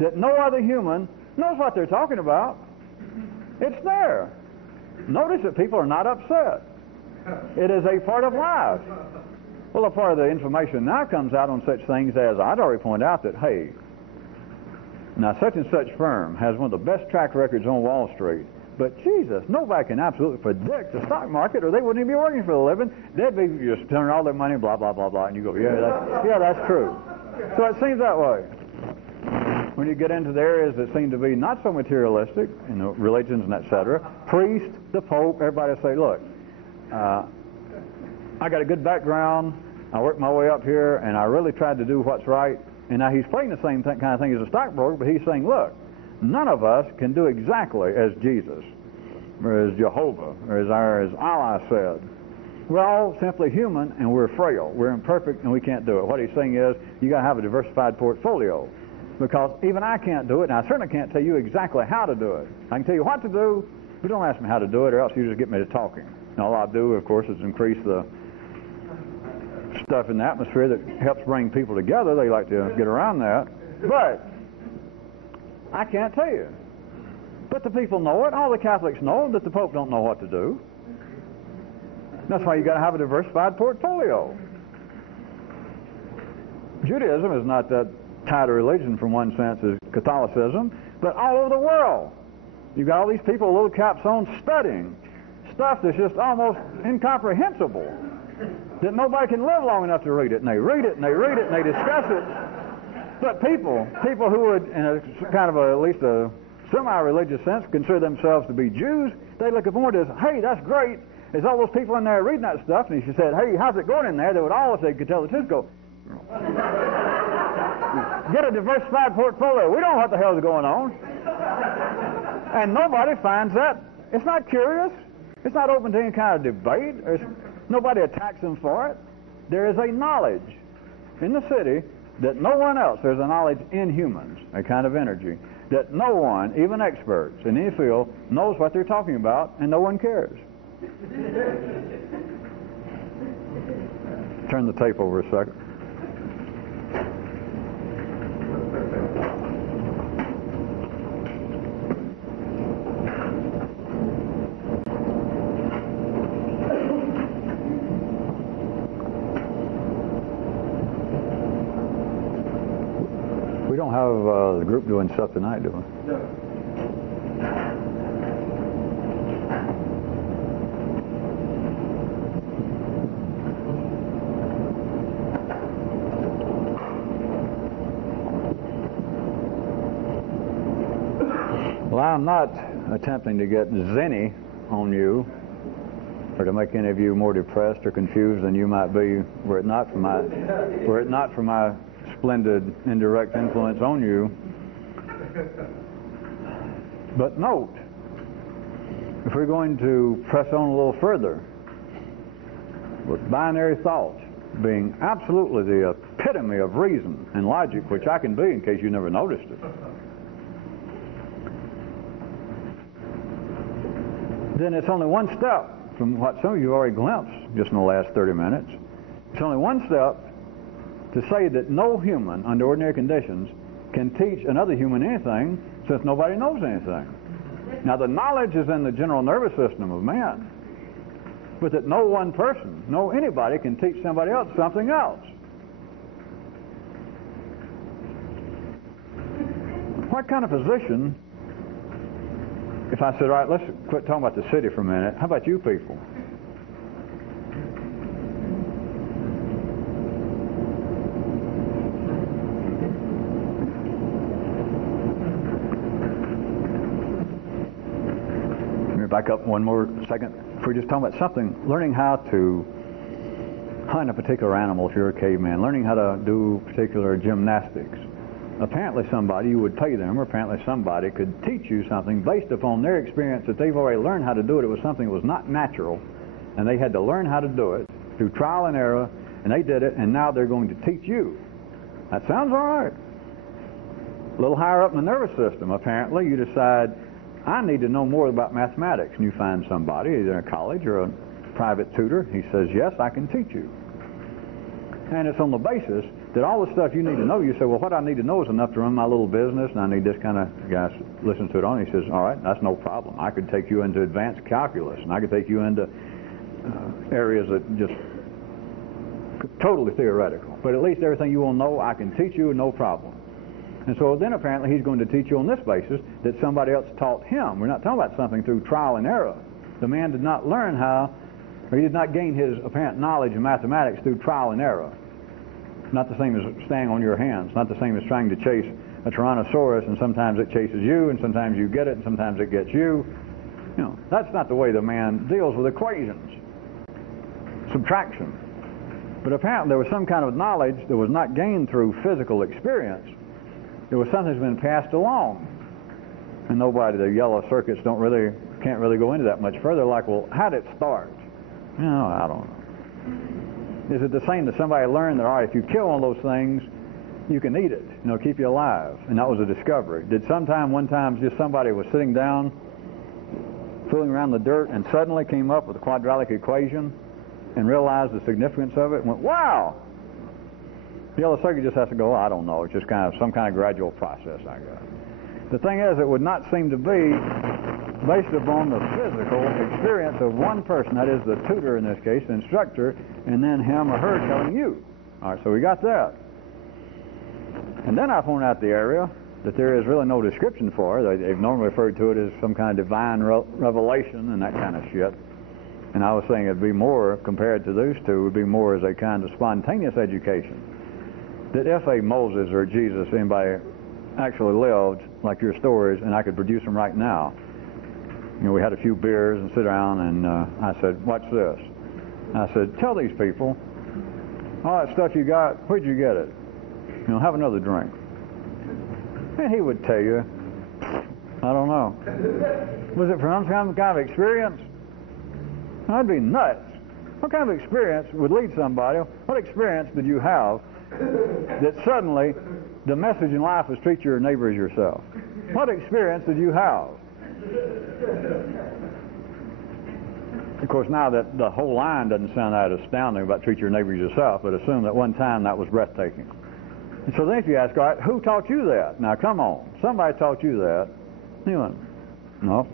that no other human knows what they're talking about. It's there. Notice that people are not upset. It is a part of life. Well, a part of the information now comes out on such things as, I'd already pointed out that, hey, now such and such firm has one of the best track records on Wall Street, but Jesus, nobody can absolutely predict the stock market, or they wouldn't even be working for a living. They'd be just turning all their money, blah, blah, blah, blah, and you go, yeah, that's true. So it seems that way. When you get into the areas that seem to be not so materialistic, religions and etc., priest, the Pope, everybody say, look, I got a good background, I worked my way up here, and I really tried to do what's right. And now he's playing the same kind of thing as a stockbroker, but he's saying, look, none of us can do exactly as Jesus, or as Jehovah, or as Allah said. We're all simply human, and we're frail. We're imperfect, and we can't do it. What he's saying is, you got to have a diversified portfolio, because even I can't do it, and I certainly can't tell you exactly how to do it. I can tell you what to do, but don't ask me how to do it, or else you just get me to talking. And all I do, of course, is increase the stuff in the atmosphere that helps bring people together. They like to get around that. But I can't tell you. But the people know it. All the Catholics know that the Pope don't know what to do. That's why you got to have a diversified portfolio. Judaism is not that tied to religion from one sense as Catholicism, but all over the world. You've got all these people with little caps on studying stuff that's just almost incomprehensible, that nobody can live long enough to read it. And they read it, and they read it, and they discuss it. But people who would, in a kind of at least a semi-religious sense, consider themselves to be Jews, they look upon it as, hey, that's great. There's all those people in there reading that stuff. And if you said, hey, how's it going in there? They would all, if they could tell the truth, go, get a diversified portfolio. We don't know what the hell is going on. And nobody finds that. It's not curious. It's not open to any kind of debate. Nobody attacks them for it. There is a knowledge in the city that no one else, there's a knowledge in humans, a kind of energy, that no one, even experts in any field, knows what they're talking about, and no one cares. Turn the tape over a second. We don't have the group doing stuff tonight, do we? No. Well, I'm not attempting to get zenny on you or to make any of you more depressed or confused than you might be were it not for my splendid indirect influence on you. But note, if we're going to press on a little further with binary thought being absolutely the epitome of reason and logic, which I can be in case you never noticed it, then it's only one step from what some of you already glimpsed just in the last 30 minutes. It's only one step to say that no human, under ordinary conditions, can teach another human anything, since nobody knows anything. Now, the knowledge is in the general nervous system of man, but that no one person, no anybody can teach somebody else something else. What kind of position, if I said, all right, let's quit talking about the city for a minute, how about you people? Let me back up one more second. If we're just talking about something, learning how to hunt a particular animal if you're a caveman, learning how to do particular gymnastics. Apparently somebody, you would pay them, or apparently somebody could teach you something based upon their experience that they've already learned how to do it. It was something that was not natural, and they had to learn how to do it through trial and error, and they did it, and now they're going to teach you. That sounds all right. A little higher up in the nervous system, apparently, you decide, I need to know more about mathematics, and you find somebody, either in a college or a private tutor. He says, yes, I can teach you. And it's on the basis that all the stuff you need to know, you say, well, what I need to know is enough to run my little business, and I need this kind of guy listen to it on. He says, all right, that's no problem. I could take you into advanced calculus, and I could take you into areas that just totally theoretical. But at least everything you will know, I can teach you, no problem. And so then apparently he's going to teach you on this basis that somebody else taught him. We're not talking about something through trial and error. The man did not learn how, or he did not gain his apparent knowledge of mathematics through trial and error. Not the same as staying on your hands. Not the same as trying to chase a Tyrannosaurus, and sometimes it chases you, and sometimes you get it, and sometimes it gets you. You know, that's not the way the man deals with equations. Subtraction. But apparently there was some kind of knowledge that was not gained through physical experience. There was something that's been passed along. And nobody, the yellow circuits can't really go into that much further. Like, well, how did it start? You know, I don't know. Is it the same that somebody learned that, all right, if you kill one of those things, you can eat it, you know, keep you alive? And that was a discovery. Did one time, just somebody was sitting down, fooling around the dirt, and suddenly came up with a quadratic equation and realized the significance of it and went, wow! The yellow circuit just has to go, I don't know, it's just kind of some kind of gradual process, I guess. The thing is, it would not seem to be based upon the physical experience of one person, that is the tutor in this case, the instructor, and then him or her telling you. All right, so we got that. And then I point out the area that there is really no description for. They've normally referred to it as some kind of divine revelation and that kind of shit. And I was saying it'd be more, compared to those two, would be more as a kind of spontaneous education. That if a Moses or Jesus, anybody actually lived like your stories, and I could produce them right now. You know, we had a few beers and sit around, and I said, watch this. I said, tell these people, all that stuff you got, where'd you get it? You know, have another drink. And he would tell you, I don't know. Was it from some kind of experience? That'd be nuts. What kind of experience would lead somebody? What experience did you have that suddenly the message in life is treat your neighbor as yourself? What experience did you have? Of course, now that the whole line doesn't sound that astounding about treat your neighbor as yourself, but assume that one time that was breathtaking. And so then if you ask, all right, who taught you that? Now, come on. Somebody taught you that. You went, no.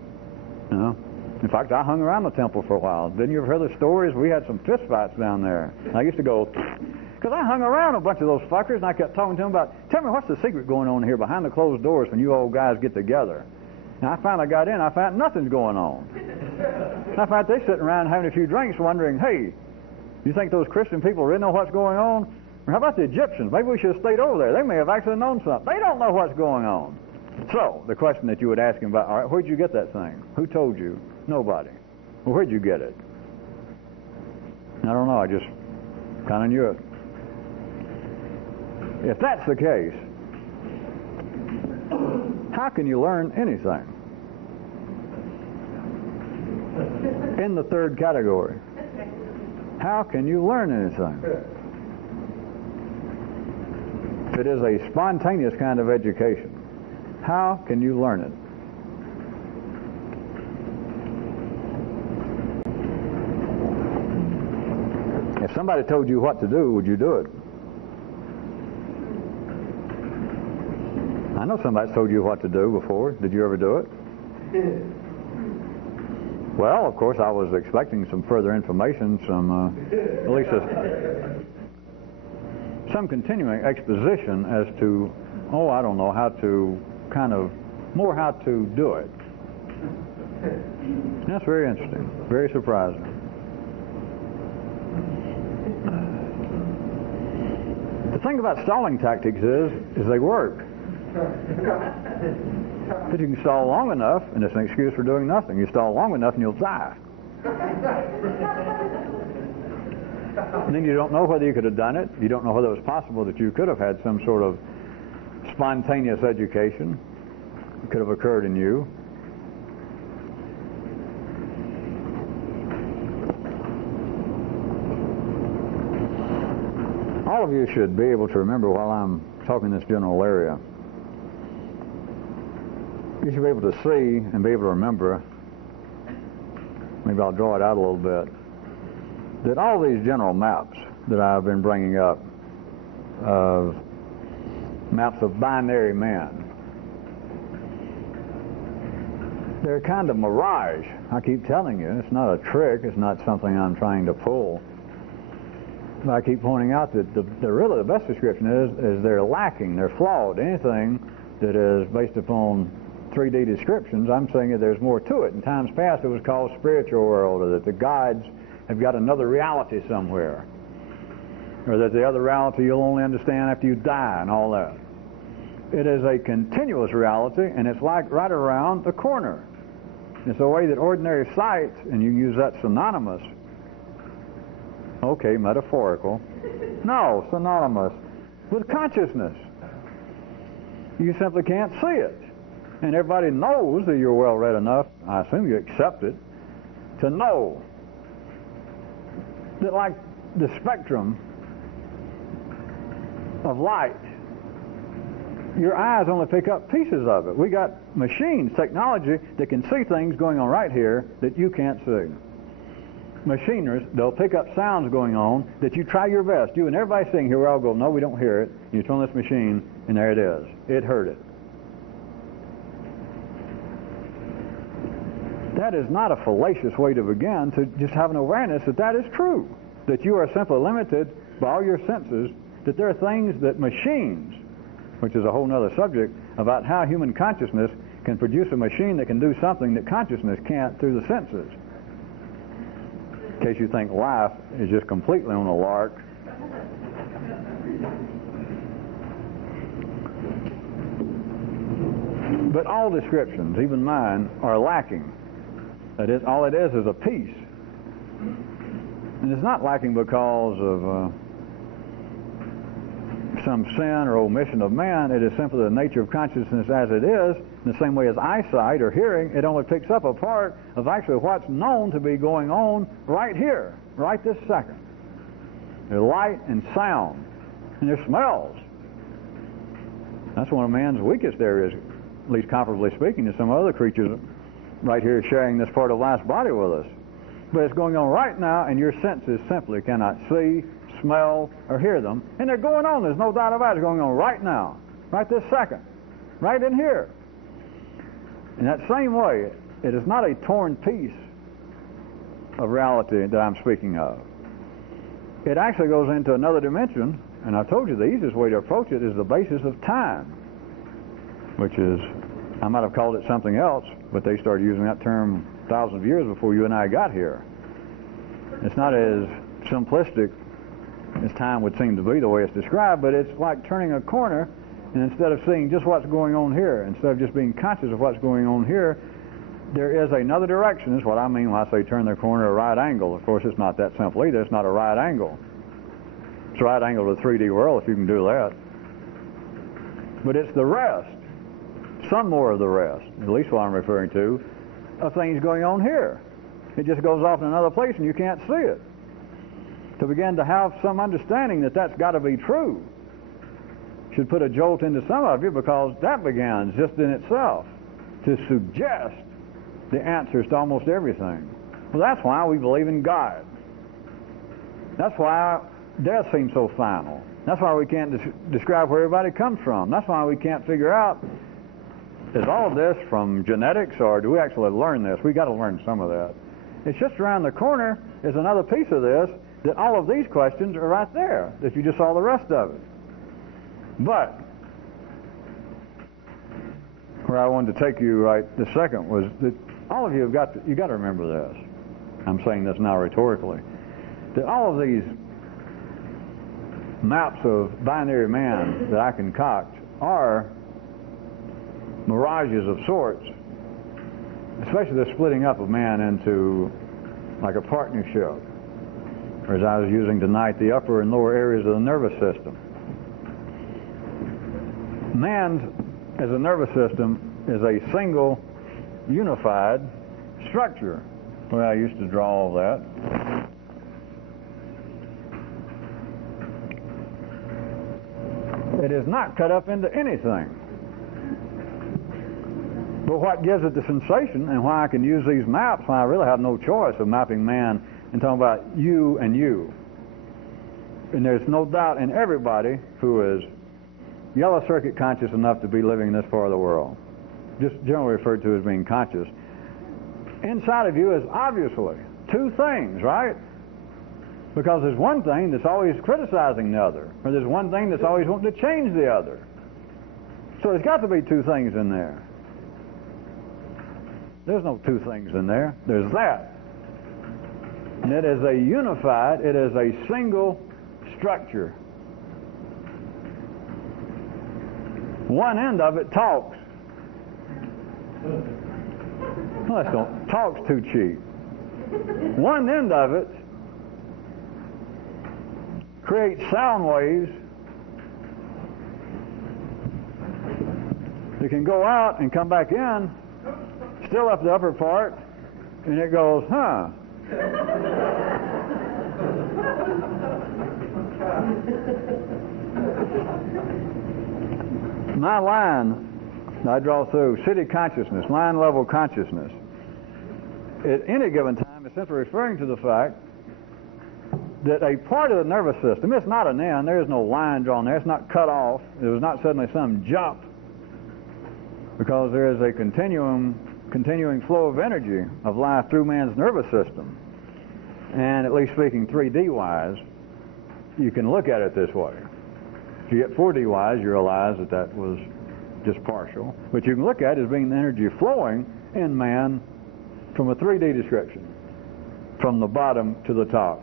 No. In fact, I hung around the temple for a while. Didn't you ever hear the stories? We had some fist fights down there. And I used to go, because I hung around a bunch of those fuckers, and I kept talking to them about, tell me what's the secret going on here behind the closed doors when you old guys get together. And I finally got in, I found nothing's going on. And I found they sitting around having a few drinks wondering, hey, you think those Christian people really know what's going on? Or how about the Egyptians? Maybe we should have stayed over there. They may have actually known something. They don't know what's going on. So, the question that you would ask him about, all right, where'd you get that thing? Who told you? Nobody. Well, where'd you get it? I don't know, I just kind of knew it. If that's the case, how can you learn anything? In the third category, how can you learn anything? If it is a spontaneous kind of education, how can you learn it? If somebody told you what to do, would you do it? know somebody's told you what to do before. Did you ever do it? Well, of course, I was expecting some further information, at least some continuing exposition as to, I don't know, how to how to do it. That's very interesting, very surprising. The thing about stalling tactics is they work. But you can stall long enough, and it's an excuse for doing nothing. You stall long enough and you'll die. And then you don't know whether you could have done it. You don't know whether it was possible that you could have had some sort of spontaneous education. It could have occurred in you. All of you should be able to remember while I'm talking this general area. You should be able to see and be able to remember, maybe I'll draw it out a little bit, that all these general maps that I've been bringing up, maps of binary men, they're kind of mirage. I keep telling you, it's not a trick, it's not something I'm trying to pull. But I keep pointing out that the best description is they're lacking, they're flawed. Anything that is based upon 3D descriptions, I'm saying that there's more to it. In times past it was called spiritual world, or that the gods have got another reality somewhere, or that the other reality you'll only understand after you die and all that. It is a continuous reality, and it's like right around the corner. It's a way that ordinary sight, and you use that synonymous, okay, metaphorical, no, synonymous with consciousness. You simply can't see it. And everybody knows that you're well read enough, I assume you accept it, to know that like the spectrum of light, your eyes only pick up pieces of it. We got machines, technology, that can see things going on right here that you can't see. Machiners, they'll pick up sounds going on that you try your best. You and everybody sitting here, we all go, no, we don't hear it. You turn on this machine, and there it is. It heard it. That is not a fallacious way to begin, to just have an awareness that that is true, that you are simply limited by all your senses, that there are things that machines, which is a whole other subject, about how human consciousness can produce a machine that can do something that consciousness can't through the senses. In case you think life is just completely on a lark. But all descriptions, even mine, are lacking. That is, all it is a piece. And it's not lacking because of some sin or omission of man. It is simply the nature of consciousness as it is. In the same way as eyesight or hearing, it only picks up a part of actually what's known to be going on right here, right this second. There's light and sound, and there's smells. That's one of man's weakest areas, at least comparably speaking to some other creatures right here sharing this part of life's body with us. But it's going on right now, and your senses simply cannot see, smell, or hear them. And they're going on. There's no doubt about it. It's going on right now, right this second, right in here. In that same way, it is not a torn piece of reality that I'm speaking of. It actually goes into another dimension, and I've told you the easiest way to approach it is the basis of time, which is, I might have called it something else, but they started using that term thousands of years before you and I got here. It's not as simplistic as time would seem to be the way it's described, but it's like turning a corner, and instead of seeing just what's going on here, instead of just being conscious of what's going on here, there is another direction, is what I mean when I say turn the corner a right angle. Of course, it's not that simple either. It's not a right angle. It's a right angle to the 3D world, if you can do that. But it's the rest, some more of the rest, at least what I'm referring to, of things going on here. It just goes off in another place and you can't see it. To begin to have some understanding that that's got to be true should put a jolt into some of you, because that begins just in itself to suggest the answers to almost everything. Well, that's why we believe in God. That's why death seems so final. That's why we can't describe where everybody comes from. That's why we can't figure out, is all of this from genetics, or do we actually learn this? We got to learn some of that. It's just around the corner is another piece of this, that all of these questions are right there, if you just saw the rest of it. But where I wanted to take you right this second was that all of you have got to remember this. I'm saying this now rhetorically. That all of these maps of binary man that I concoct are mirages of sorts, especially the splitting up of man into like a partnership, or as I was using tonight, the upper and lower areas of the nervous system. Man as a nervous system is a single unified structure. Well, I used to draw all that. It is not cut up into anything. But what gives it the sensation, and why I can use these maps when I really have no choice of mapping man and talking about you and you. And there's no doubt in everybody who is yellow circuit conscious enough to be living in this part of the world, just generally referred to as being conscious. Inside of you is obviously two things, right? Because there's one thing that's always criticizing the other, or there's one thing that's always wanting to change the other. So there's got to be two things in there. There's no two things in there. There's that. And it is a unified, it is a single structure. One end of it talks. Let's go. Talk's too cheap. One end of it creates sound waves that can go out and come back in, still up the upper part, and it goes, huh. My line I draw through city consciousness, line level consciousness, at any given time is simply referring to the fact that a part of the nervous system, it's not an end, there is no line drawn there, it's not cut off, it was not suddenly some jump, because there is a continuing flow of energy of life through man's nervous system. And at least speaking 3D wise, you can look at it this way. If you get 4D wise, you realize that that was just partial. But you can look at it as being the energy flowing in man from a 3D description, from the bottom to the top.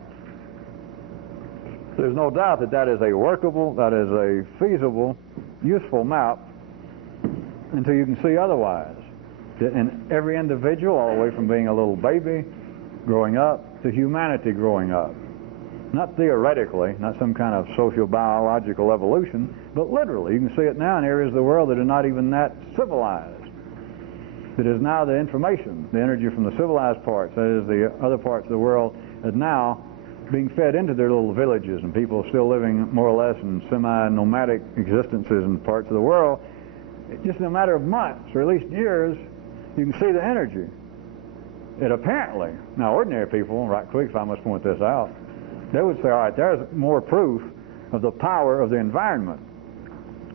There's no doubt that that is a workable, that is a feasible, useful map until you can see otherwise. That in every individual, all the way from being a little baby growing up to humanity growing up. Not theoretically, not some kind of socio-biological evolution, but literally. You can see it now in areas of the world that are not even that civilized. It is now the information, the energy from the civilized parts, that is the other parts of the world, is now being fed into their little villages, and people still living more or less in semi-nomadic existences in parts of the world. Just in a matter of months, or at least years, you can see the energy. It apparently, now ordinary people, right quick if I must point this out, they would say, all right, there's more proof of the power of the environment.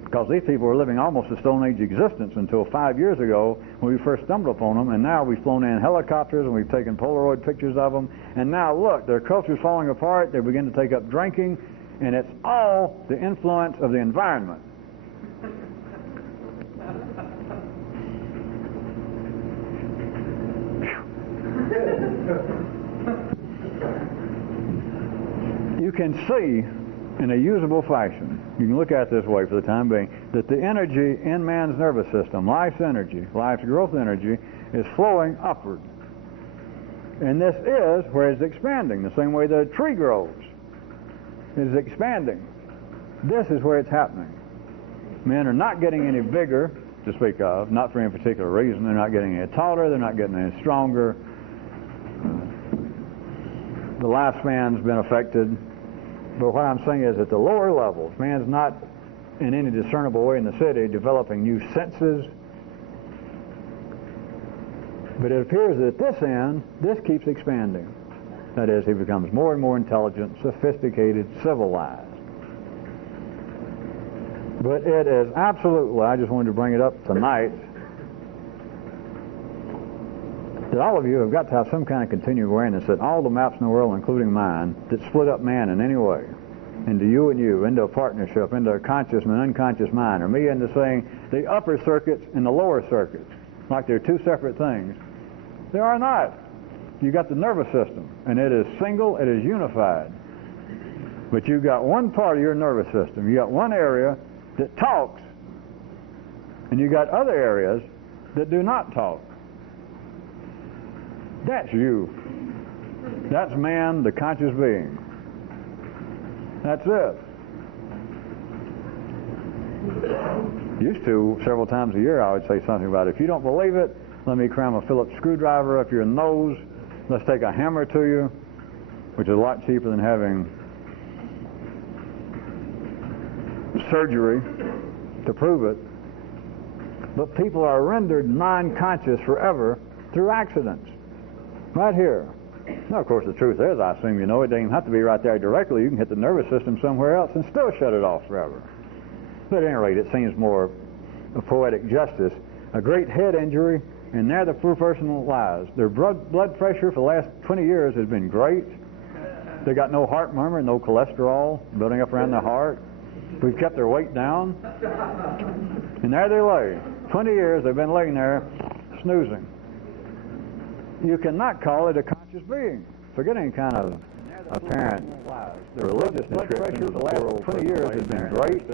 Because these people were living almost a Stone Age existence until 5 years ago when we first stumbled upon them, and now we've flown in helicopters and we've taken Polaroid pictures of them, and now look, their culture's falling apart, they begin to take up drinking, and it's all the influence of the environment. You can see in a usable fashion, you can look at it this way for the time being, that the energy in man's nervous system, life's energy, life's growth energy, is flowing upward. And this is where it's expanding, the same way that a tree grows. It is expanding. This is where it's happening. Men are not getting any bigger, to speak of, not for any particular reason. They're not getting any taller, they're not getting any stronger. The lifespan's been affected. But what I'm saying is at the lower levels, man's not in any discernible way in the city developing new senses. But it appears that at this end, this keeps expanding. That is, he becomes more and more intelligent, sophisticated, civilized. But it is absolutely, I just wanted to bring it up tonight, that all of you have got to have some kind of continuing awareness that all the maps in the world, including mine, that split up man in any way, into you and you, into a partnership, into a conscious and unconscious mind, or me into saying the upper circuits and the lower circuits, like they're two separate things. They are not. You got the nervous system, and it is single, it is unified. But you've got one part of your nervous system, you got one area that talks, and you got other areas that do not talk. That's you. That's man, the conscious being. That's it. Used to, several times a year, I would say something about, if you don't believe it, let me cram a Phillips screwdriver up your nose. Let's take a hammer to you, which is a lot cheaper than having surgery to prove it. But people are rendered non-conscious forever through accidents. Right here. Now, of course, the truth is, I assume you know, it doesn't even have to be right there directly. You can hit the nervous system somewhere else and still shut it off forever. But at any rate, it seems more a poetic justice. A great head injury, and there the poor person lies. Their blood pressure for the last 20 years has been great. They got no heart murmur, no cholesterol building up around their heart. We've kept their weight down. And there they lay. 20 years they've been laying there snoozing. You cannot call it a conscious being. Forget any kind of apparent the religious description of the last 20 years has been great.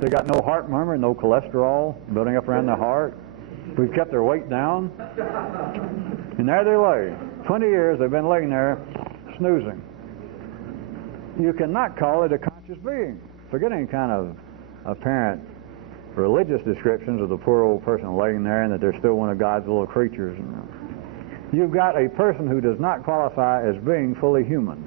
They got no heart murmur, no cholesterol building up around their heart. We've kept their weight down. And there they lay. 20 years they've been laying there snoozing. You cannot call it a conscious being. Forget any kind of apparent religious descriptions of the poor old person laying there and that they're still one of God's little creatures. You've got a person who does not qualify as being fully human.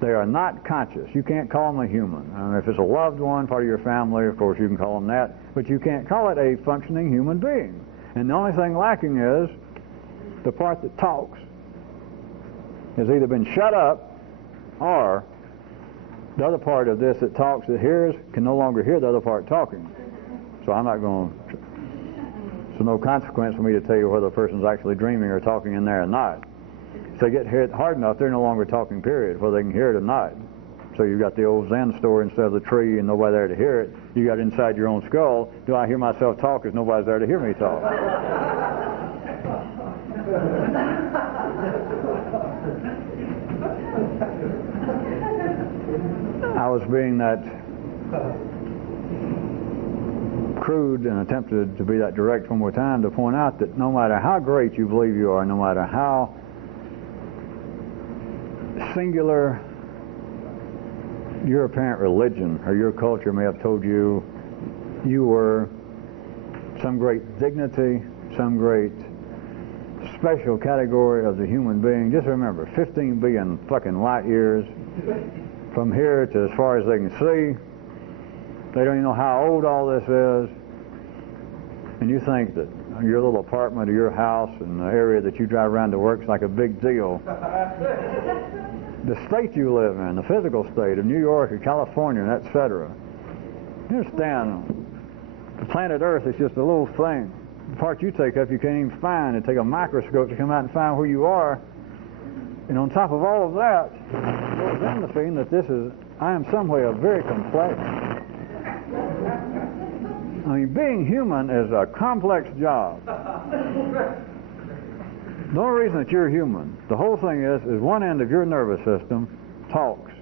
They are not conscious. You can't call them a human. If it's a loved one, part of your family, of course you can call them that, but you can't call it a functioning human being. And the only thing lacking is the part that talks has either been shut up, or the other part of this that talks, that hears, can no longer hear the other part talking. So I'm not going to... So no consequence for me to tell you whether the person's actually dreaming or talking in there or not. If they get hit hard enough, they're no longer talking, period, whether they can hear it or not. So you've got the old Zen story, instead of the tree and nobody there to hear it, you got inside your own skull, do I hear myself talk because nobody's there to hear me talk? I was being that crude and attempted to be that direct one more time to point out that no matter how great you believe you are, no matter how singular your apparent religion or your culture may have told you you were, some great dignity, some great special category of the human being, just remember, 15 billion fucking light years from here to as far as they can see. They don't even know how old all this is. And you think that your little apartment or your house and the area that you drive around to work is like a big deal. The state you live in, the physical state of New York or California, and etc. You understand, the planet Earth is just a little thing. The part you take up you can't even find. It take a microscope to come out and find where you are. And on top of all of that, there's then the feeling that I am some way a very complex. I mean, being human is a complex job. The only reason that you're human, the whole thing is one end of your nervous system talks.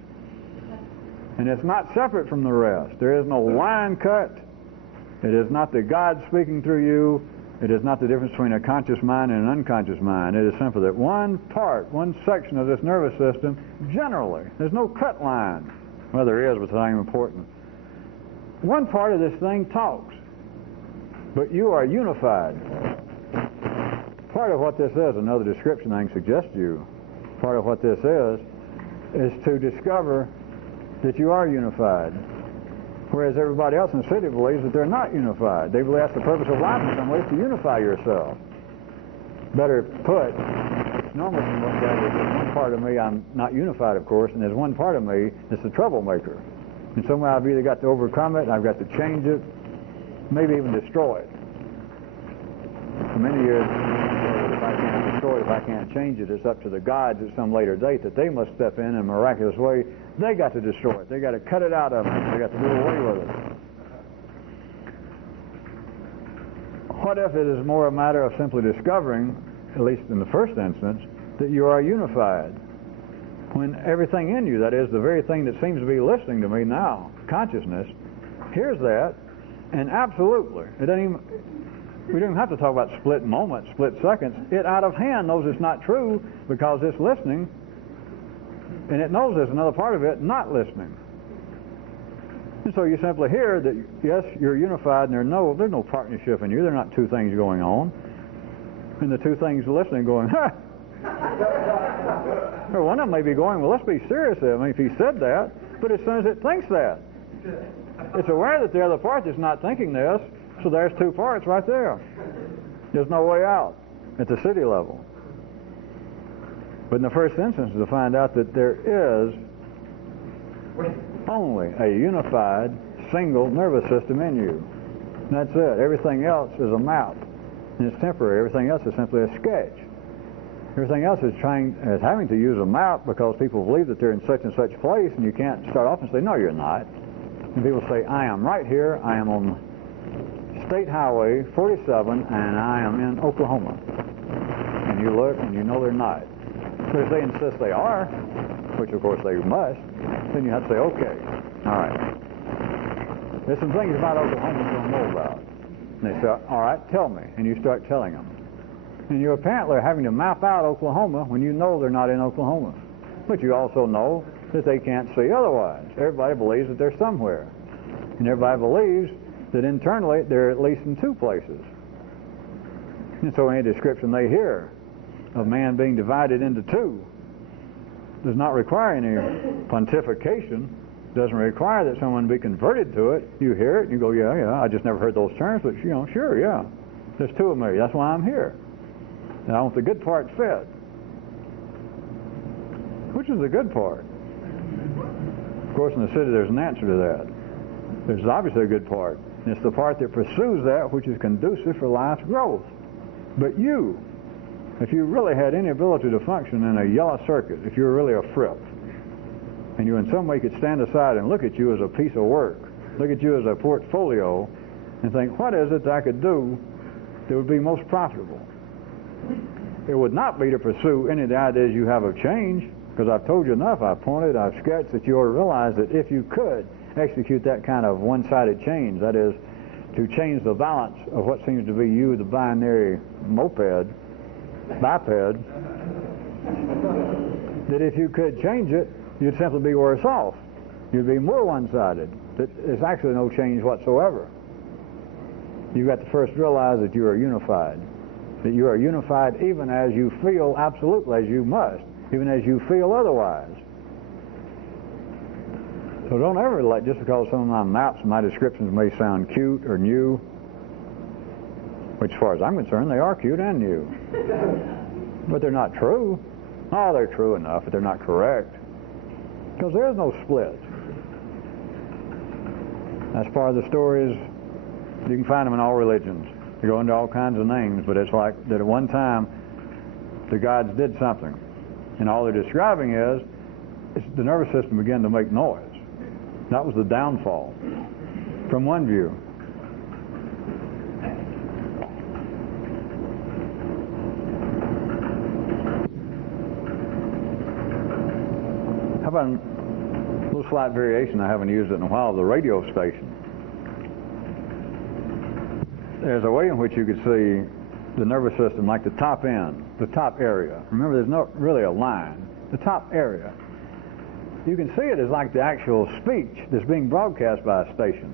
And it's not separate from the rest. There is no line cut. It is not the God speaking through you. It is not the difference between a conscious mind and an unconscious mind. It is simply that one part, one section of this nervous system, generally, there's no cut line. Well, there is, but it's not even important. One part of this thing talks, but you are unified. Part of what this is, another description I can suggest to you, part of what this is to discover that you are unified. Whereas everybody else in the city believes that they're not unified. They believe that's the purpose of life in some ways, to unify yourself. Better put, normally from what there's one part of me, I'm not unified, of course, and there's one part of me that's the troublemaker. And somehow I've either got to overcome it, I've got to change it, maybe even destroy it. For many years, if I can't destroy it, if I can't change it, it's up to the gods at some later date that they must step in a miraculous way. They got to destroy it. They got to cut it out of me. They got to do away with it. What if it is more a matter of simply discovering, at least in the first instance, that you are unified? When everything in you, that is, the very thing that seems to be listening to me now, consciousness, hears that, and absolutely, it doesn't even, we don't even have to talk about split moments, split seconds. It out of hand knows it's not true because it's listening, and it knows there's another part of it not listening. And so you simply hear that, yes, you're unified, and there's no partnership in you. There are not two things going on. And the two things listening going, ha! Or one of them may be going, well, let's be serious. I mean, if he said that, but as soon as it thinks that, it's aware that the other part is not thinking this, so there's two parts right there. There's no way out at the city level. But in the first instance, to find out that there is only a unified, single nervous system in you. And that's it. Everything else is a map, and it's temporary. Everything else is simply a sketch. Everything else is having to use a map because people believe that they're in such and such place, and you can't start off and say, no, you're not. And people say, I am right here. I am on State Highway 47, and I am in Oklahoma. And you look, and you know they're not. But if they insist they are, which of course they must, then you have to say, okay, all right. There's some things about Oklahoma you don't know about. And they say, all right, tell me. And you start telling them. And you apparently are having to map out Oklahoma when you know they're not in Oklahoma. But you also know that they can't see otherwise. Everybody believes that they're somewhere. And everybody believes that internally they're at least in two places. And so any description they hear of man being divided into two does not require any pontification, doesn't require that someone be converted to it. You hear it and you go, yeah, I just never heard those terms, but sure, yeah. There's two of me, that's why I'm here. And I want the good part fed. Which is the good part? Of course, in the city there's an answer to that. There's obviously a good part. And it's the part that pursues that which is conducive for life's growth. But you, if you really had any ability to function in a yellow circuit, if you were really a fripp, and you in some way could stand aside and look at you as a piece of work, look at you as a portfolio, and think, what is it that I could do that would be most profitable? It would not be to pursue any of the ideas you have of change, because I've told you enough, I've pointed, I've sketched, that you ought to realize that if you could execute that kind of one-sided change, that is, to change the balance of what seems to be you, the binary biped, that if you could change it, you'd simply be worse off. You'd be more one-sided. There's actually no change whatsoever. You've got to first realize that you are unified. That you are unified even as you feel absolutely as you must, even as you feel otherwise. So don't ever let, just because some of my maps, my descriptions may sound cute or new, which as far as I'm concerned, they are cute and new. But they're not true. Oh, they're true enough, but they're not correct. Because there's no split. That's part of the stories. You can find them in all religions. They go into all kinds of names, but it's like that at one time the gods did something. And all they're describing is the nervous system began to make noise. That was the downfall from one view. How about a little slight variation? I haven't used it in a while, the radio station. There's a way in which you could see the nervous system like the top end, the top area. Remember, there's not really a line. The top area. You can see it as like the actual speech that's being broadcast by a station.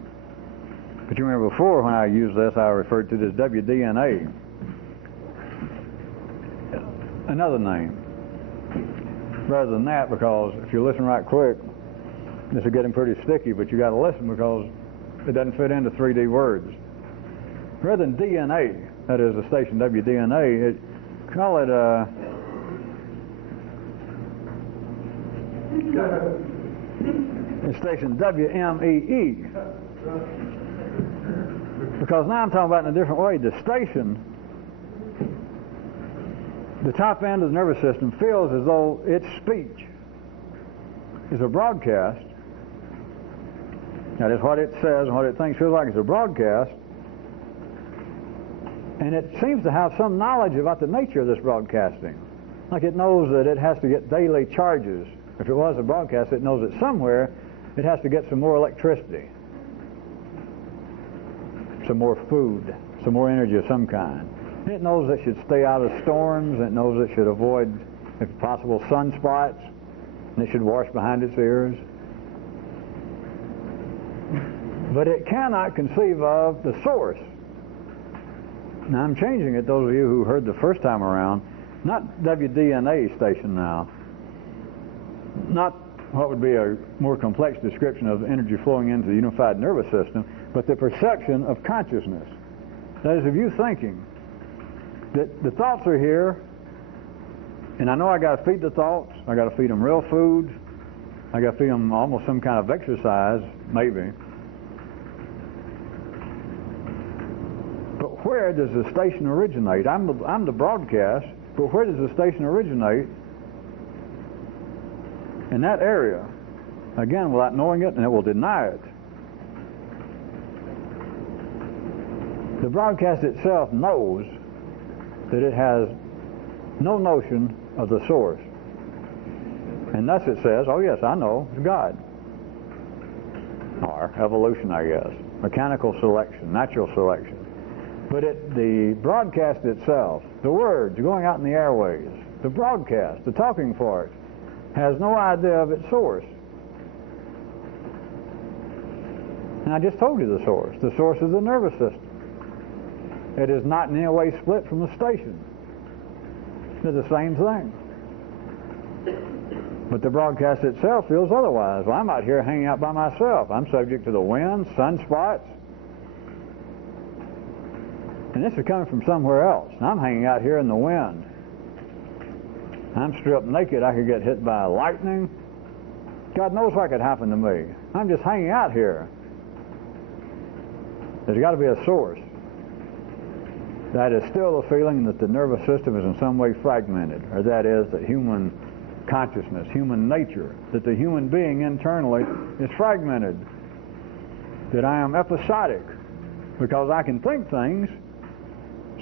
But you remember before when I used this, I referred to it as WDNA. Another name. Rather than that, because if you listen right quick, this is getting pretty sticky, but you got to listen because it doesn't fit into 3D words. Rather than DNA, that is the station WDNA, call it It's station WMEE. Because now I'm talking about in a different way. The station, the top end of the nervous system feels as though its speech is a broadcast. That is what it says and what it thinks feels like is a broadcast. And it seems to have some knowledge about the nature of this broadcasting. Like it knows that it has to get daily charges. If it was a broadcast, it knows that somewhere it has to get some more electricity, some more food, some more energy of some kind. It knows it should stay out of storms. It knows it should avoid, if possible, sunspots. And it should wash behind its ears. But it cannot conceive of the source. Now I'm changing it, those of you who heard the first time around, not WDNA station now, not what would be a more complex description of energy flowing into the unified nervous system, but the perception of consciousness. That is, of you thinking that the thoughts are here, and I know I got to feed the thoughts. I got to feed them real food. I got to feed them almost some kind of exercise, maybe. But where does the station originate? I'm the broadcast, but where does the station originate? In that area, again, without knowing it, and it will deny it. The broadcast itself knows that it has no notion of the source. And thus it says, oh yes, I know, it's God. Or evolution, I guess. Mechanical selection, natural selection. But the broadcast itself, the words going out in the airways, the broadcast, the talking part, has no idea of its source. And I just told you the source. The source is the nervous system. It is not in any way split from the station. They're the same thing. But the broadcast itself feels otherwise. Well, I'm out here hanging out by myself. I'm subject to the wind, sunspots. And this is coming from somewhere else. And I'm hanging out here in the wind. I'm stripped naked. I could get hit by lightning. God knows what could happen to me. I'm just hanging out here. There's got to be a source. That is still the feeling that the nervous system is in some way fragmented, or that is that human consciousness, human nature, that the human being internally is fragmented, that I am episodic because I can think things,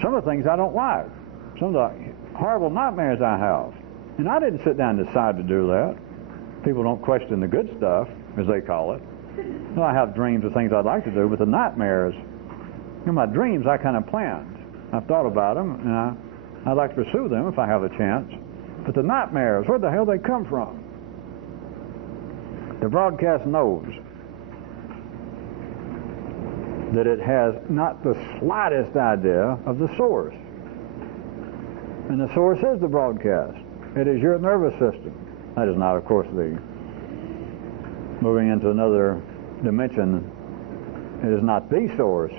some of the things I don't like, some of the horrible nightmares I have. And I didn't sit down and decide to do that. People don't question the good stuff, as they call it. Well, I have dreams of things I'd like to do, but the nightmares, my dreams I kind of planned. I've thought about them, and I'd like to pursue them if I have a chance. But the nightmares, where the hell they come from? The broadcast knows that it has not the slightest idea of the source. And the source is the broadcast. It is your nervous system. That is not, of course, moving into another dimension, it is not the source.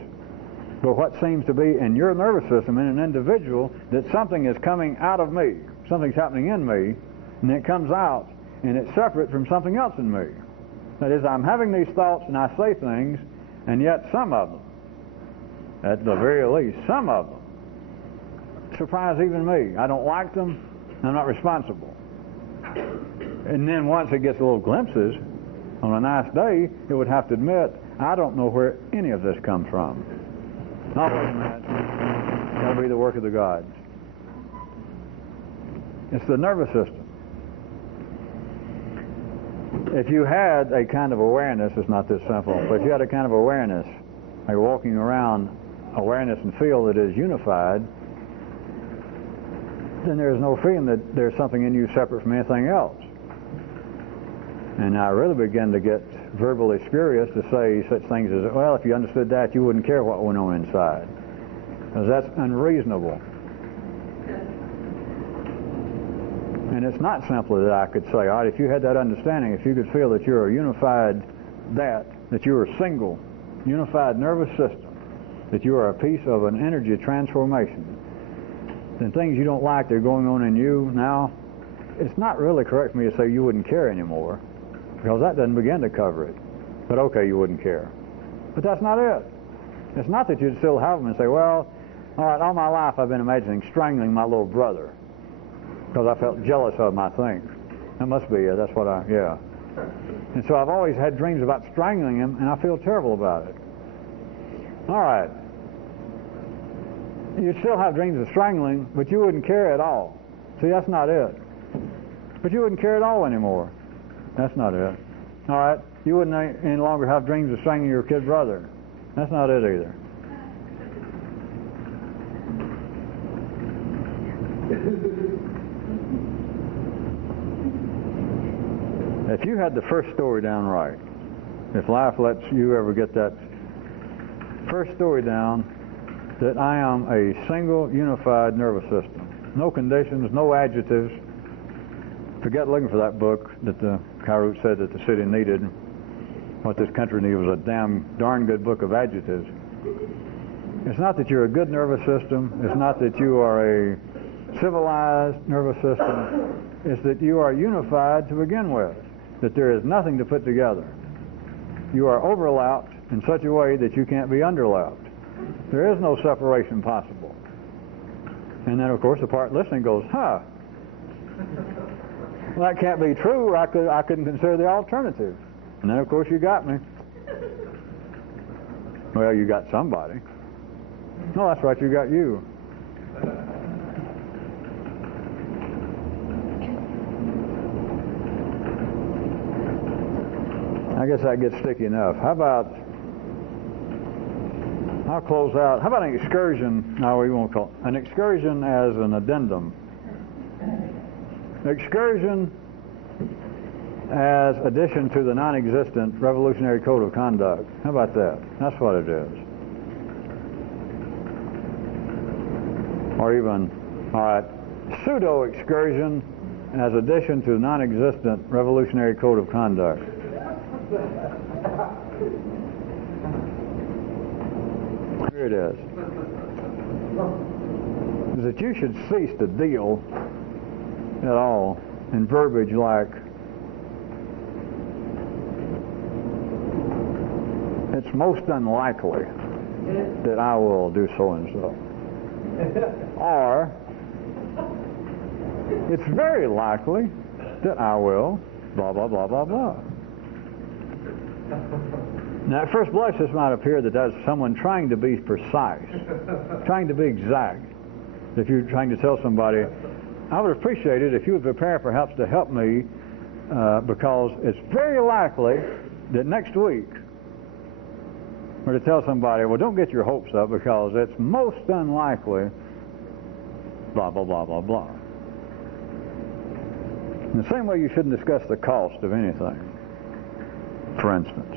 But what seems to be in your nervous system, in an individual, that something is coming out of me, something's happening in me, and it comes out, and it's separate from something else in me. That is, I'm having these thoughts and I say things, and yet some of them, at the very least, some of them, surprise even me. I don't like them, I'm not responsible. And then once it gets little glimpses, on a nice day, it would have to admit, I don't know where any of this comes from. Oh, wait a minute. That'll be the work of the gods. It's the nervous system. If you had a kind of awareness, it's not this simple, but if you had a kind of awareness, like walking around awareness and feel that is unified, then there's no feeling that there's something in you separate from anything else. And I really begin to get verbally spurious to say such things as, well, if you understood that, you wouldn't care what went on inside. Because that's unreasonable. And it's not simply that I could say, all right, if you had that understanding, if you could feel that you're a unified that you're a single, unified nervous system, that you are a piece of an energy transformation, then things you don't like that are going on in you now, it's not really correct for me to say you wouldn't care anymore, because that doesn't begin to cover it. But okay, you wouldn't care. But that's not it. It's not that you'd still have them and say, well, all right, all my life I've been imagining strangling my little brother because I felt jealous of him, I think. That must be it. That's what yeah. And so I've always had dreams about strangling him, and I feel terrible about it. All right. You'd still have dreams of strangling, but you wouldn't care at all. See, that's not it. But you wouldn't care at all anymore. That's not it. All right. You wouldn't any longer have dreams of strangling your kid brother. That's not it either. If you had the first story down right, if life lets you ever get that first story down, that I am a single unified nervous system. No conditions, no adjectives. Forget looking for that book that the Kyroots said that the city needed. What this country needed was a darn good book of adjectives. It's not that you're a good nervous system. It's not that you are a civilized nervous system. It's that you are unified to begin with. That there is nothing to put together. You are overlapped in such a way that you can't be underlapped. There is no separation possible. And then, of course, the part listening goes, huh. Well, that can't be true. I couldn't consider the alternative. And then, of course, you got me. Well, you got somebody. No, that's right, you got you. I guess that gets sticky enough. How about, I'll close out. How about an excursion? No, we won't call it. An excursion as an addendum. Excursion as addition to the non-existent revolutionary code of conduct. How about that? That's what it is. Or even, all right, pseudo-excursion as addition to the non-existent revolutionary code of conduct. Here it is. Is that you should cease to deal at all in verbiage like, it's most unlikely that I will do so and so. Or, it's very likely that I will blah, blah, blah, blah, blah. Now, at first blush, this might appear that that's someone trying to be precise, trying to be exact. If you're trying to tell somebody, I would appreciate it if you would prepare perhaps to help me because it's very likely that next week, or to tell somebody, well, don't get your hopes up because it's most unlikely, blah, blah, blah, blah, blah. In the same way you shouldn't discuss the cost of anything, for instance.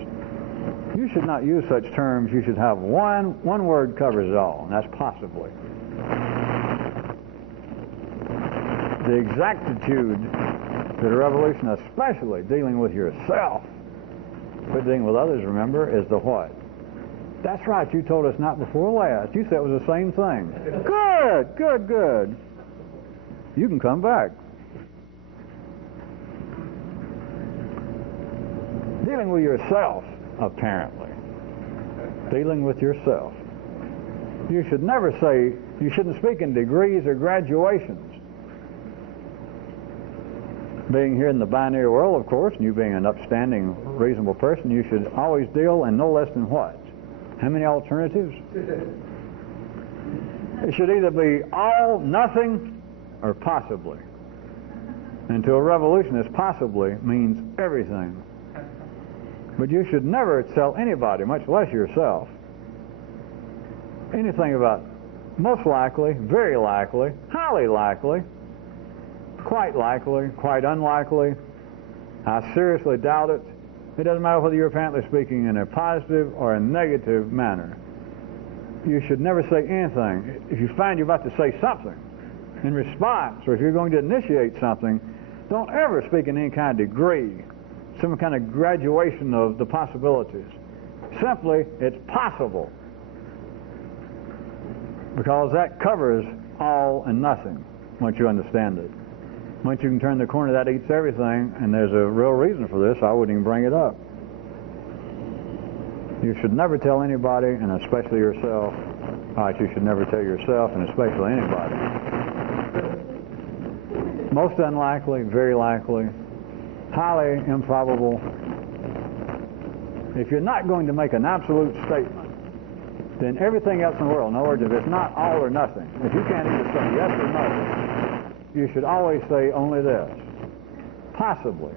You should not use such terms. You should have one word covers it all, and that's possibly. The exactitude that a revolution, especially dealing with yourself, but dealing with others, remember, is the what? That's right, you told us not before last. You said it was the same thing. Good, good, good. You can come back. Dealing with yourself, apparently. Dealing with yourself. You should never say, you shouldn't speak in degrees or graduations. Being here in the binary world, of course, and you being an upstanding, reasonable person, you should always deal in no less than what? How many alternatives? It should either be all, nothing, or possibly. And to a revolutionist, possibly means everything. But you should never tell anybody, much less yourself, anything about most likely, very likely, highly likely, quite likely, quite unlikely, I seriously doubt it. It doesn't matter whether you're apparently speaking in a positive or a negative manner. You should never say anything. If you find you're about to say something in response, or if you're going to initiate something, don't ever speak in any kind of degree, some kind of graduation of the possibilities. Simply, it's possible. Because that covers all and nothing, once you understand it. Once you can turn the corner, that eats everything, and there's a real reason for this. I wouldn't even bring it up. You should never tell anybody, and especially yourself. All right, you should never tell yourself, and especially anybody. Most unlikely, very likely, highly improbable. If you're not going to make an absolute statement, then everything else in the world, in other words, if it's not all or nothing, if you can't either say yes or no, you should always say only this, possibly.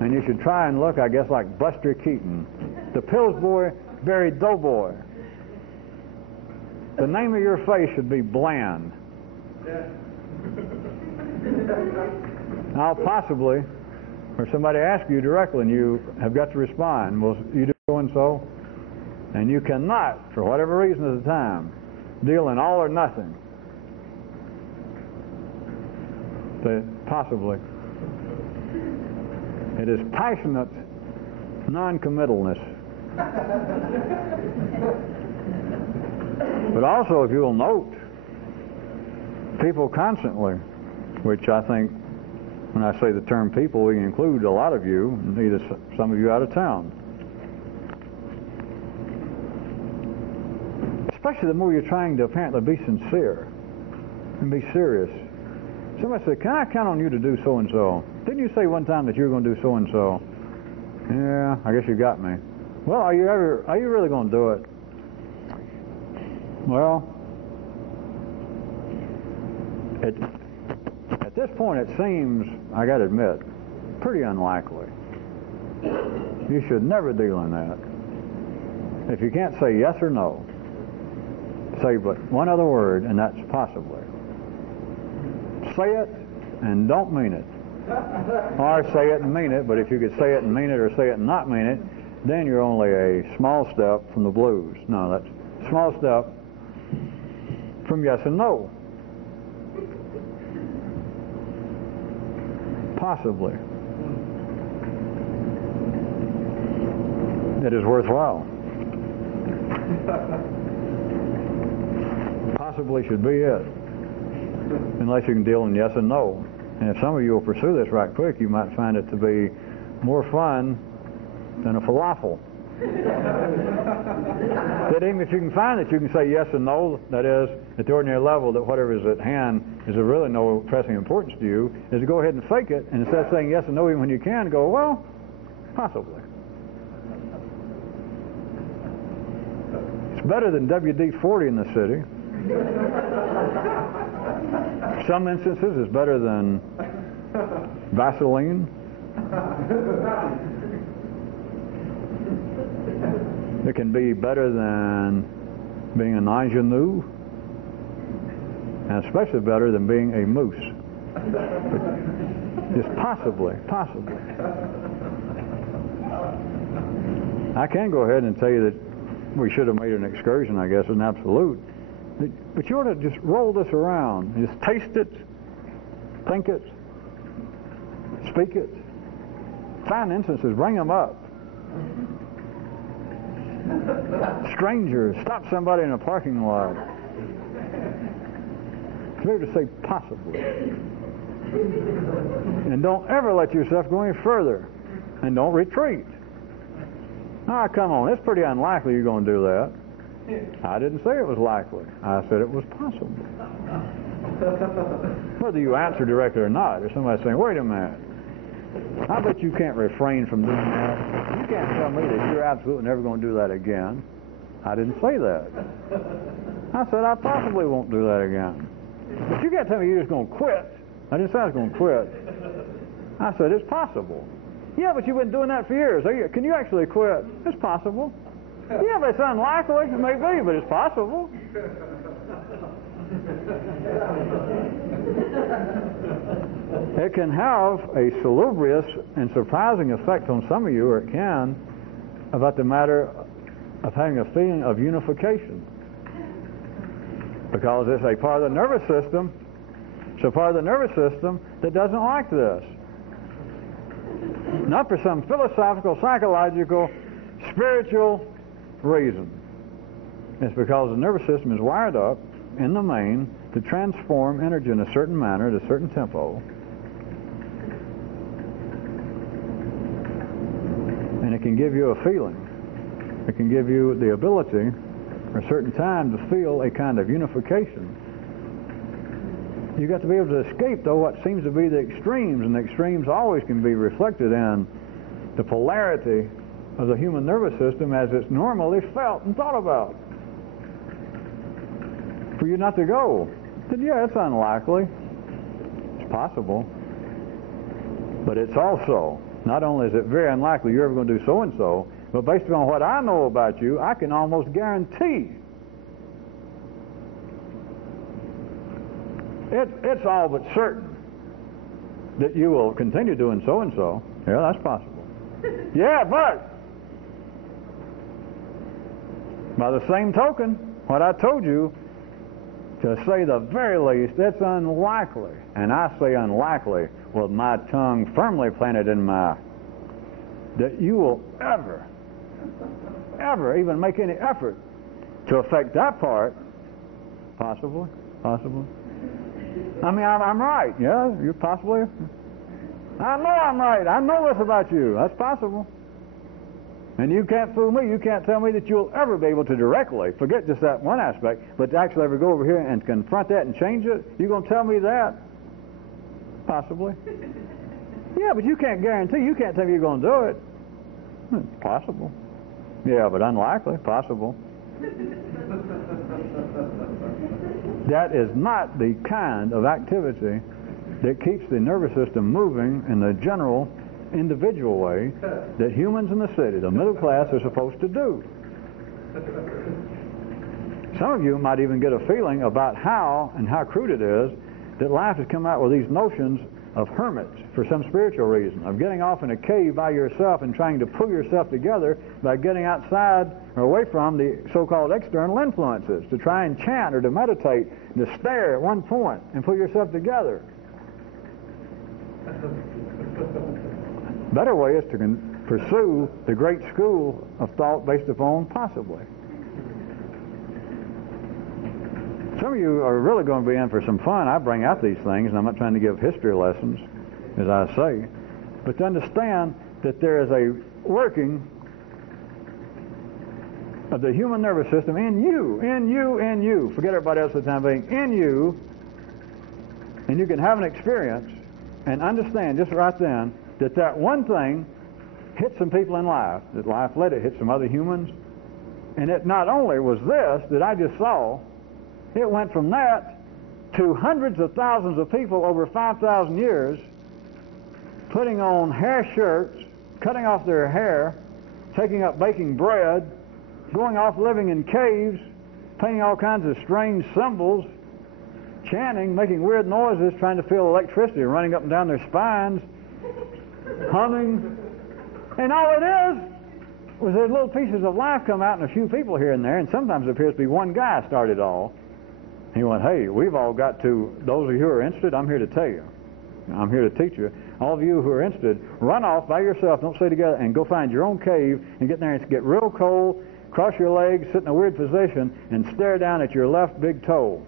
And you should try and look, I guess, like Buster Keaton, the Pillsbury Doughboy. The name of your face should be Bland. Now, possibly, or somebody asks you directly and you have got to respond, well, you do so and so, and you cannot, for whatever reason at the time, deal in all or nothing. Say, possibly. It is passionate non-committalness. But also, if you'll note, people constantly, which I think, when I say the term people, we include a lot of you, and either some of you out of town. Especially the more you're trying to apparently be sincere and be serious. Somebody said, can I count on you to do so-and-so? Didn't you say one time that you were going to do so-and-so? Yeah, I guess you got me. Well, are you really going to do it? Well, at this point it seems, I got to admit, pretty unlikely. You should never deal in that. If you can't say yes or no, say but one other word, and that's possibly. Say it and don't mean it. Or say it and mean it, but if you could say it and mean it or say it and not mean it, then you're only a small step from the blues. No, that's a small step from yes and no. Possibly. It is worthwhile. Possibly should be it. Unless you can deal in yes and no. And if some of you will pursue this right quick, you might find it to be more fun than a falafel. That even if you can find that you can say yes and no, that is, at the ordinary level, that whatever is at hand is of really no pressing importance to you, is to go ahead and fake it, and instead of saying yes and no even when you can, go, well, possibly. It's better than WD-40 in the city. Some instances it's better than Vaseline. It can be better than being an ingenue, and especially better than being a moose. Just possibly. I can go ahead and tell you that we should have made an excursion, I guess, an absolute. But you ought to just roll this around. Just taste it, think it, speak it. Find instances, bring them up. Strangers, stop somebody in a parking lot. Be able to say possibly. And don't ever let yourself go any further. And don't retreat. Ah, come on, it's pretty unlikely you're going to do that. I didn't say it was likely. I said it was possible. Whether you answer directly or not, or somebody saying, wait a minute, I bet you can't refrain from doing that. You can't tell me that you're absolutely never going to do that again. I didn't say that. I said I possibly won't do that again. But you can't tell me you're just going to quit. I didn't say I was going to quit. I said it's possible. Yeah, but you've been doing that for years. Can you actually quit? It's possible. Yeah, but it's unlikely. It may be, but it's possible. It can have a salubrious and surprising effect on some of you, or it can, about the matter of having a feeling of unification. Because it's a part of the nervous system. It's a part of the nervous system that doesn't like this. Not for some philosophical, psychological, spiritual reason. It's because the nervous system is wired up in the main, to transform energy in a certain manner, at a certain tempo. And it can give you a feeling. It can give you the ability, for a certain time, to feel a kind of unification. You've got to be able to escape, though, what seems to be the extremes, and the extremes always can be reflected in the polarity of the human nervous system as it's normally felt and thought about. For you not to go, then yeah, it's unlikely. It's possible. But it's also, not only is it very unlikely you're ever going to do so and so, but based upon what I know about you, I can almost guarantee it's all but certain that you will continue doing so and so. Yeah, that's possible. Yeah, but by the same token, what I told you, to say the very least, it's unlikely, and I say unlikely with my tongue firmly planted in my, that you will ever even make any effort to affect that part. Possibly. I mean, I'm right. Yeah, you're possibly. I know I'm right. I know this about you. That's possible. And you can't fool me. You can't tell me that you'll ever be able to directly, forget just that one aspect, but to actually ever go over here and confront that and change it. You're going to tell me that? Possibly. Yeah, but you can't guarantee. You can't tell me you're going to do it. Possible. Yeah, but unlikely. Possible. That is not the kind of activity that keeps the nervous system moving in the general individual way that humans in the city, the middle class, are supposed to do. Some of you might even get a feeling about how crude it is that life has come out with these notions of hermits for some spiritual reason, of getting off in a cave by yourself and trying to pull yourself together by getting outside or away from the so-called external influences, to try and chant or to meditate, and to stare at one point and pull yourself together. Better way is to pursue the great school of thought based upon possibly. Some of you are really going to be in for some fun. I bring out these things, and I'm not trying to give history lessons, as I say, but to understand that there is a working of the human nervous system in you. Forget everybody else for the time being. In you, and you can have an experience and understand just right then that one thing hit some people in life, that life let it hit some other humans, and it not only was this that I just saw, it went from that to hundreds of thousands of people over 5,000 years putting on hair shirts, cutting off their hair, taking up baking bread, going off living in caves, painting all kinds of strange symbols, chanting, making weird noises, trying to feel electricity running up and down their spines, humming, and all it is was that little pieces of life come out in a few people here and there, and sometimes it appears to be one guy started all. He went, hey, we've all got to, those of you who are interested, I'm here to tell you. I'm here to teach you. All of you who are interested, run off by yourself, don't stay together, and go find your own cave and get in there and get real cold, cross your legs, sit in a weird position, and stare down at your left big toe.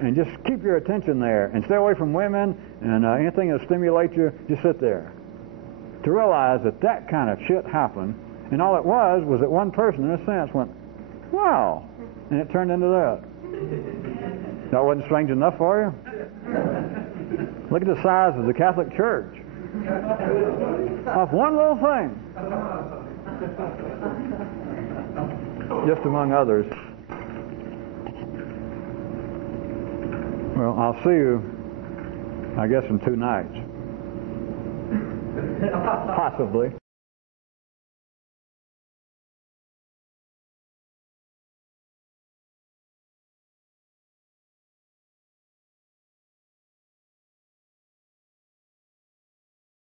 And just keep your attention there, and stay away from women and anything that'll stimulate you, just sit there. To realize that kind of shit happened, and all it was that one person, in a sense, went, wow, and it turned into that. That wasn't strange enough for you? Look at the size of the Catholic Church. Off one little thing. Just among others. Well, I'll see you, I guess, in 2 nights. Possibly.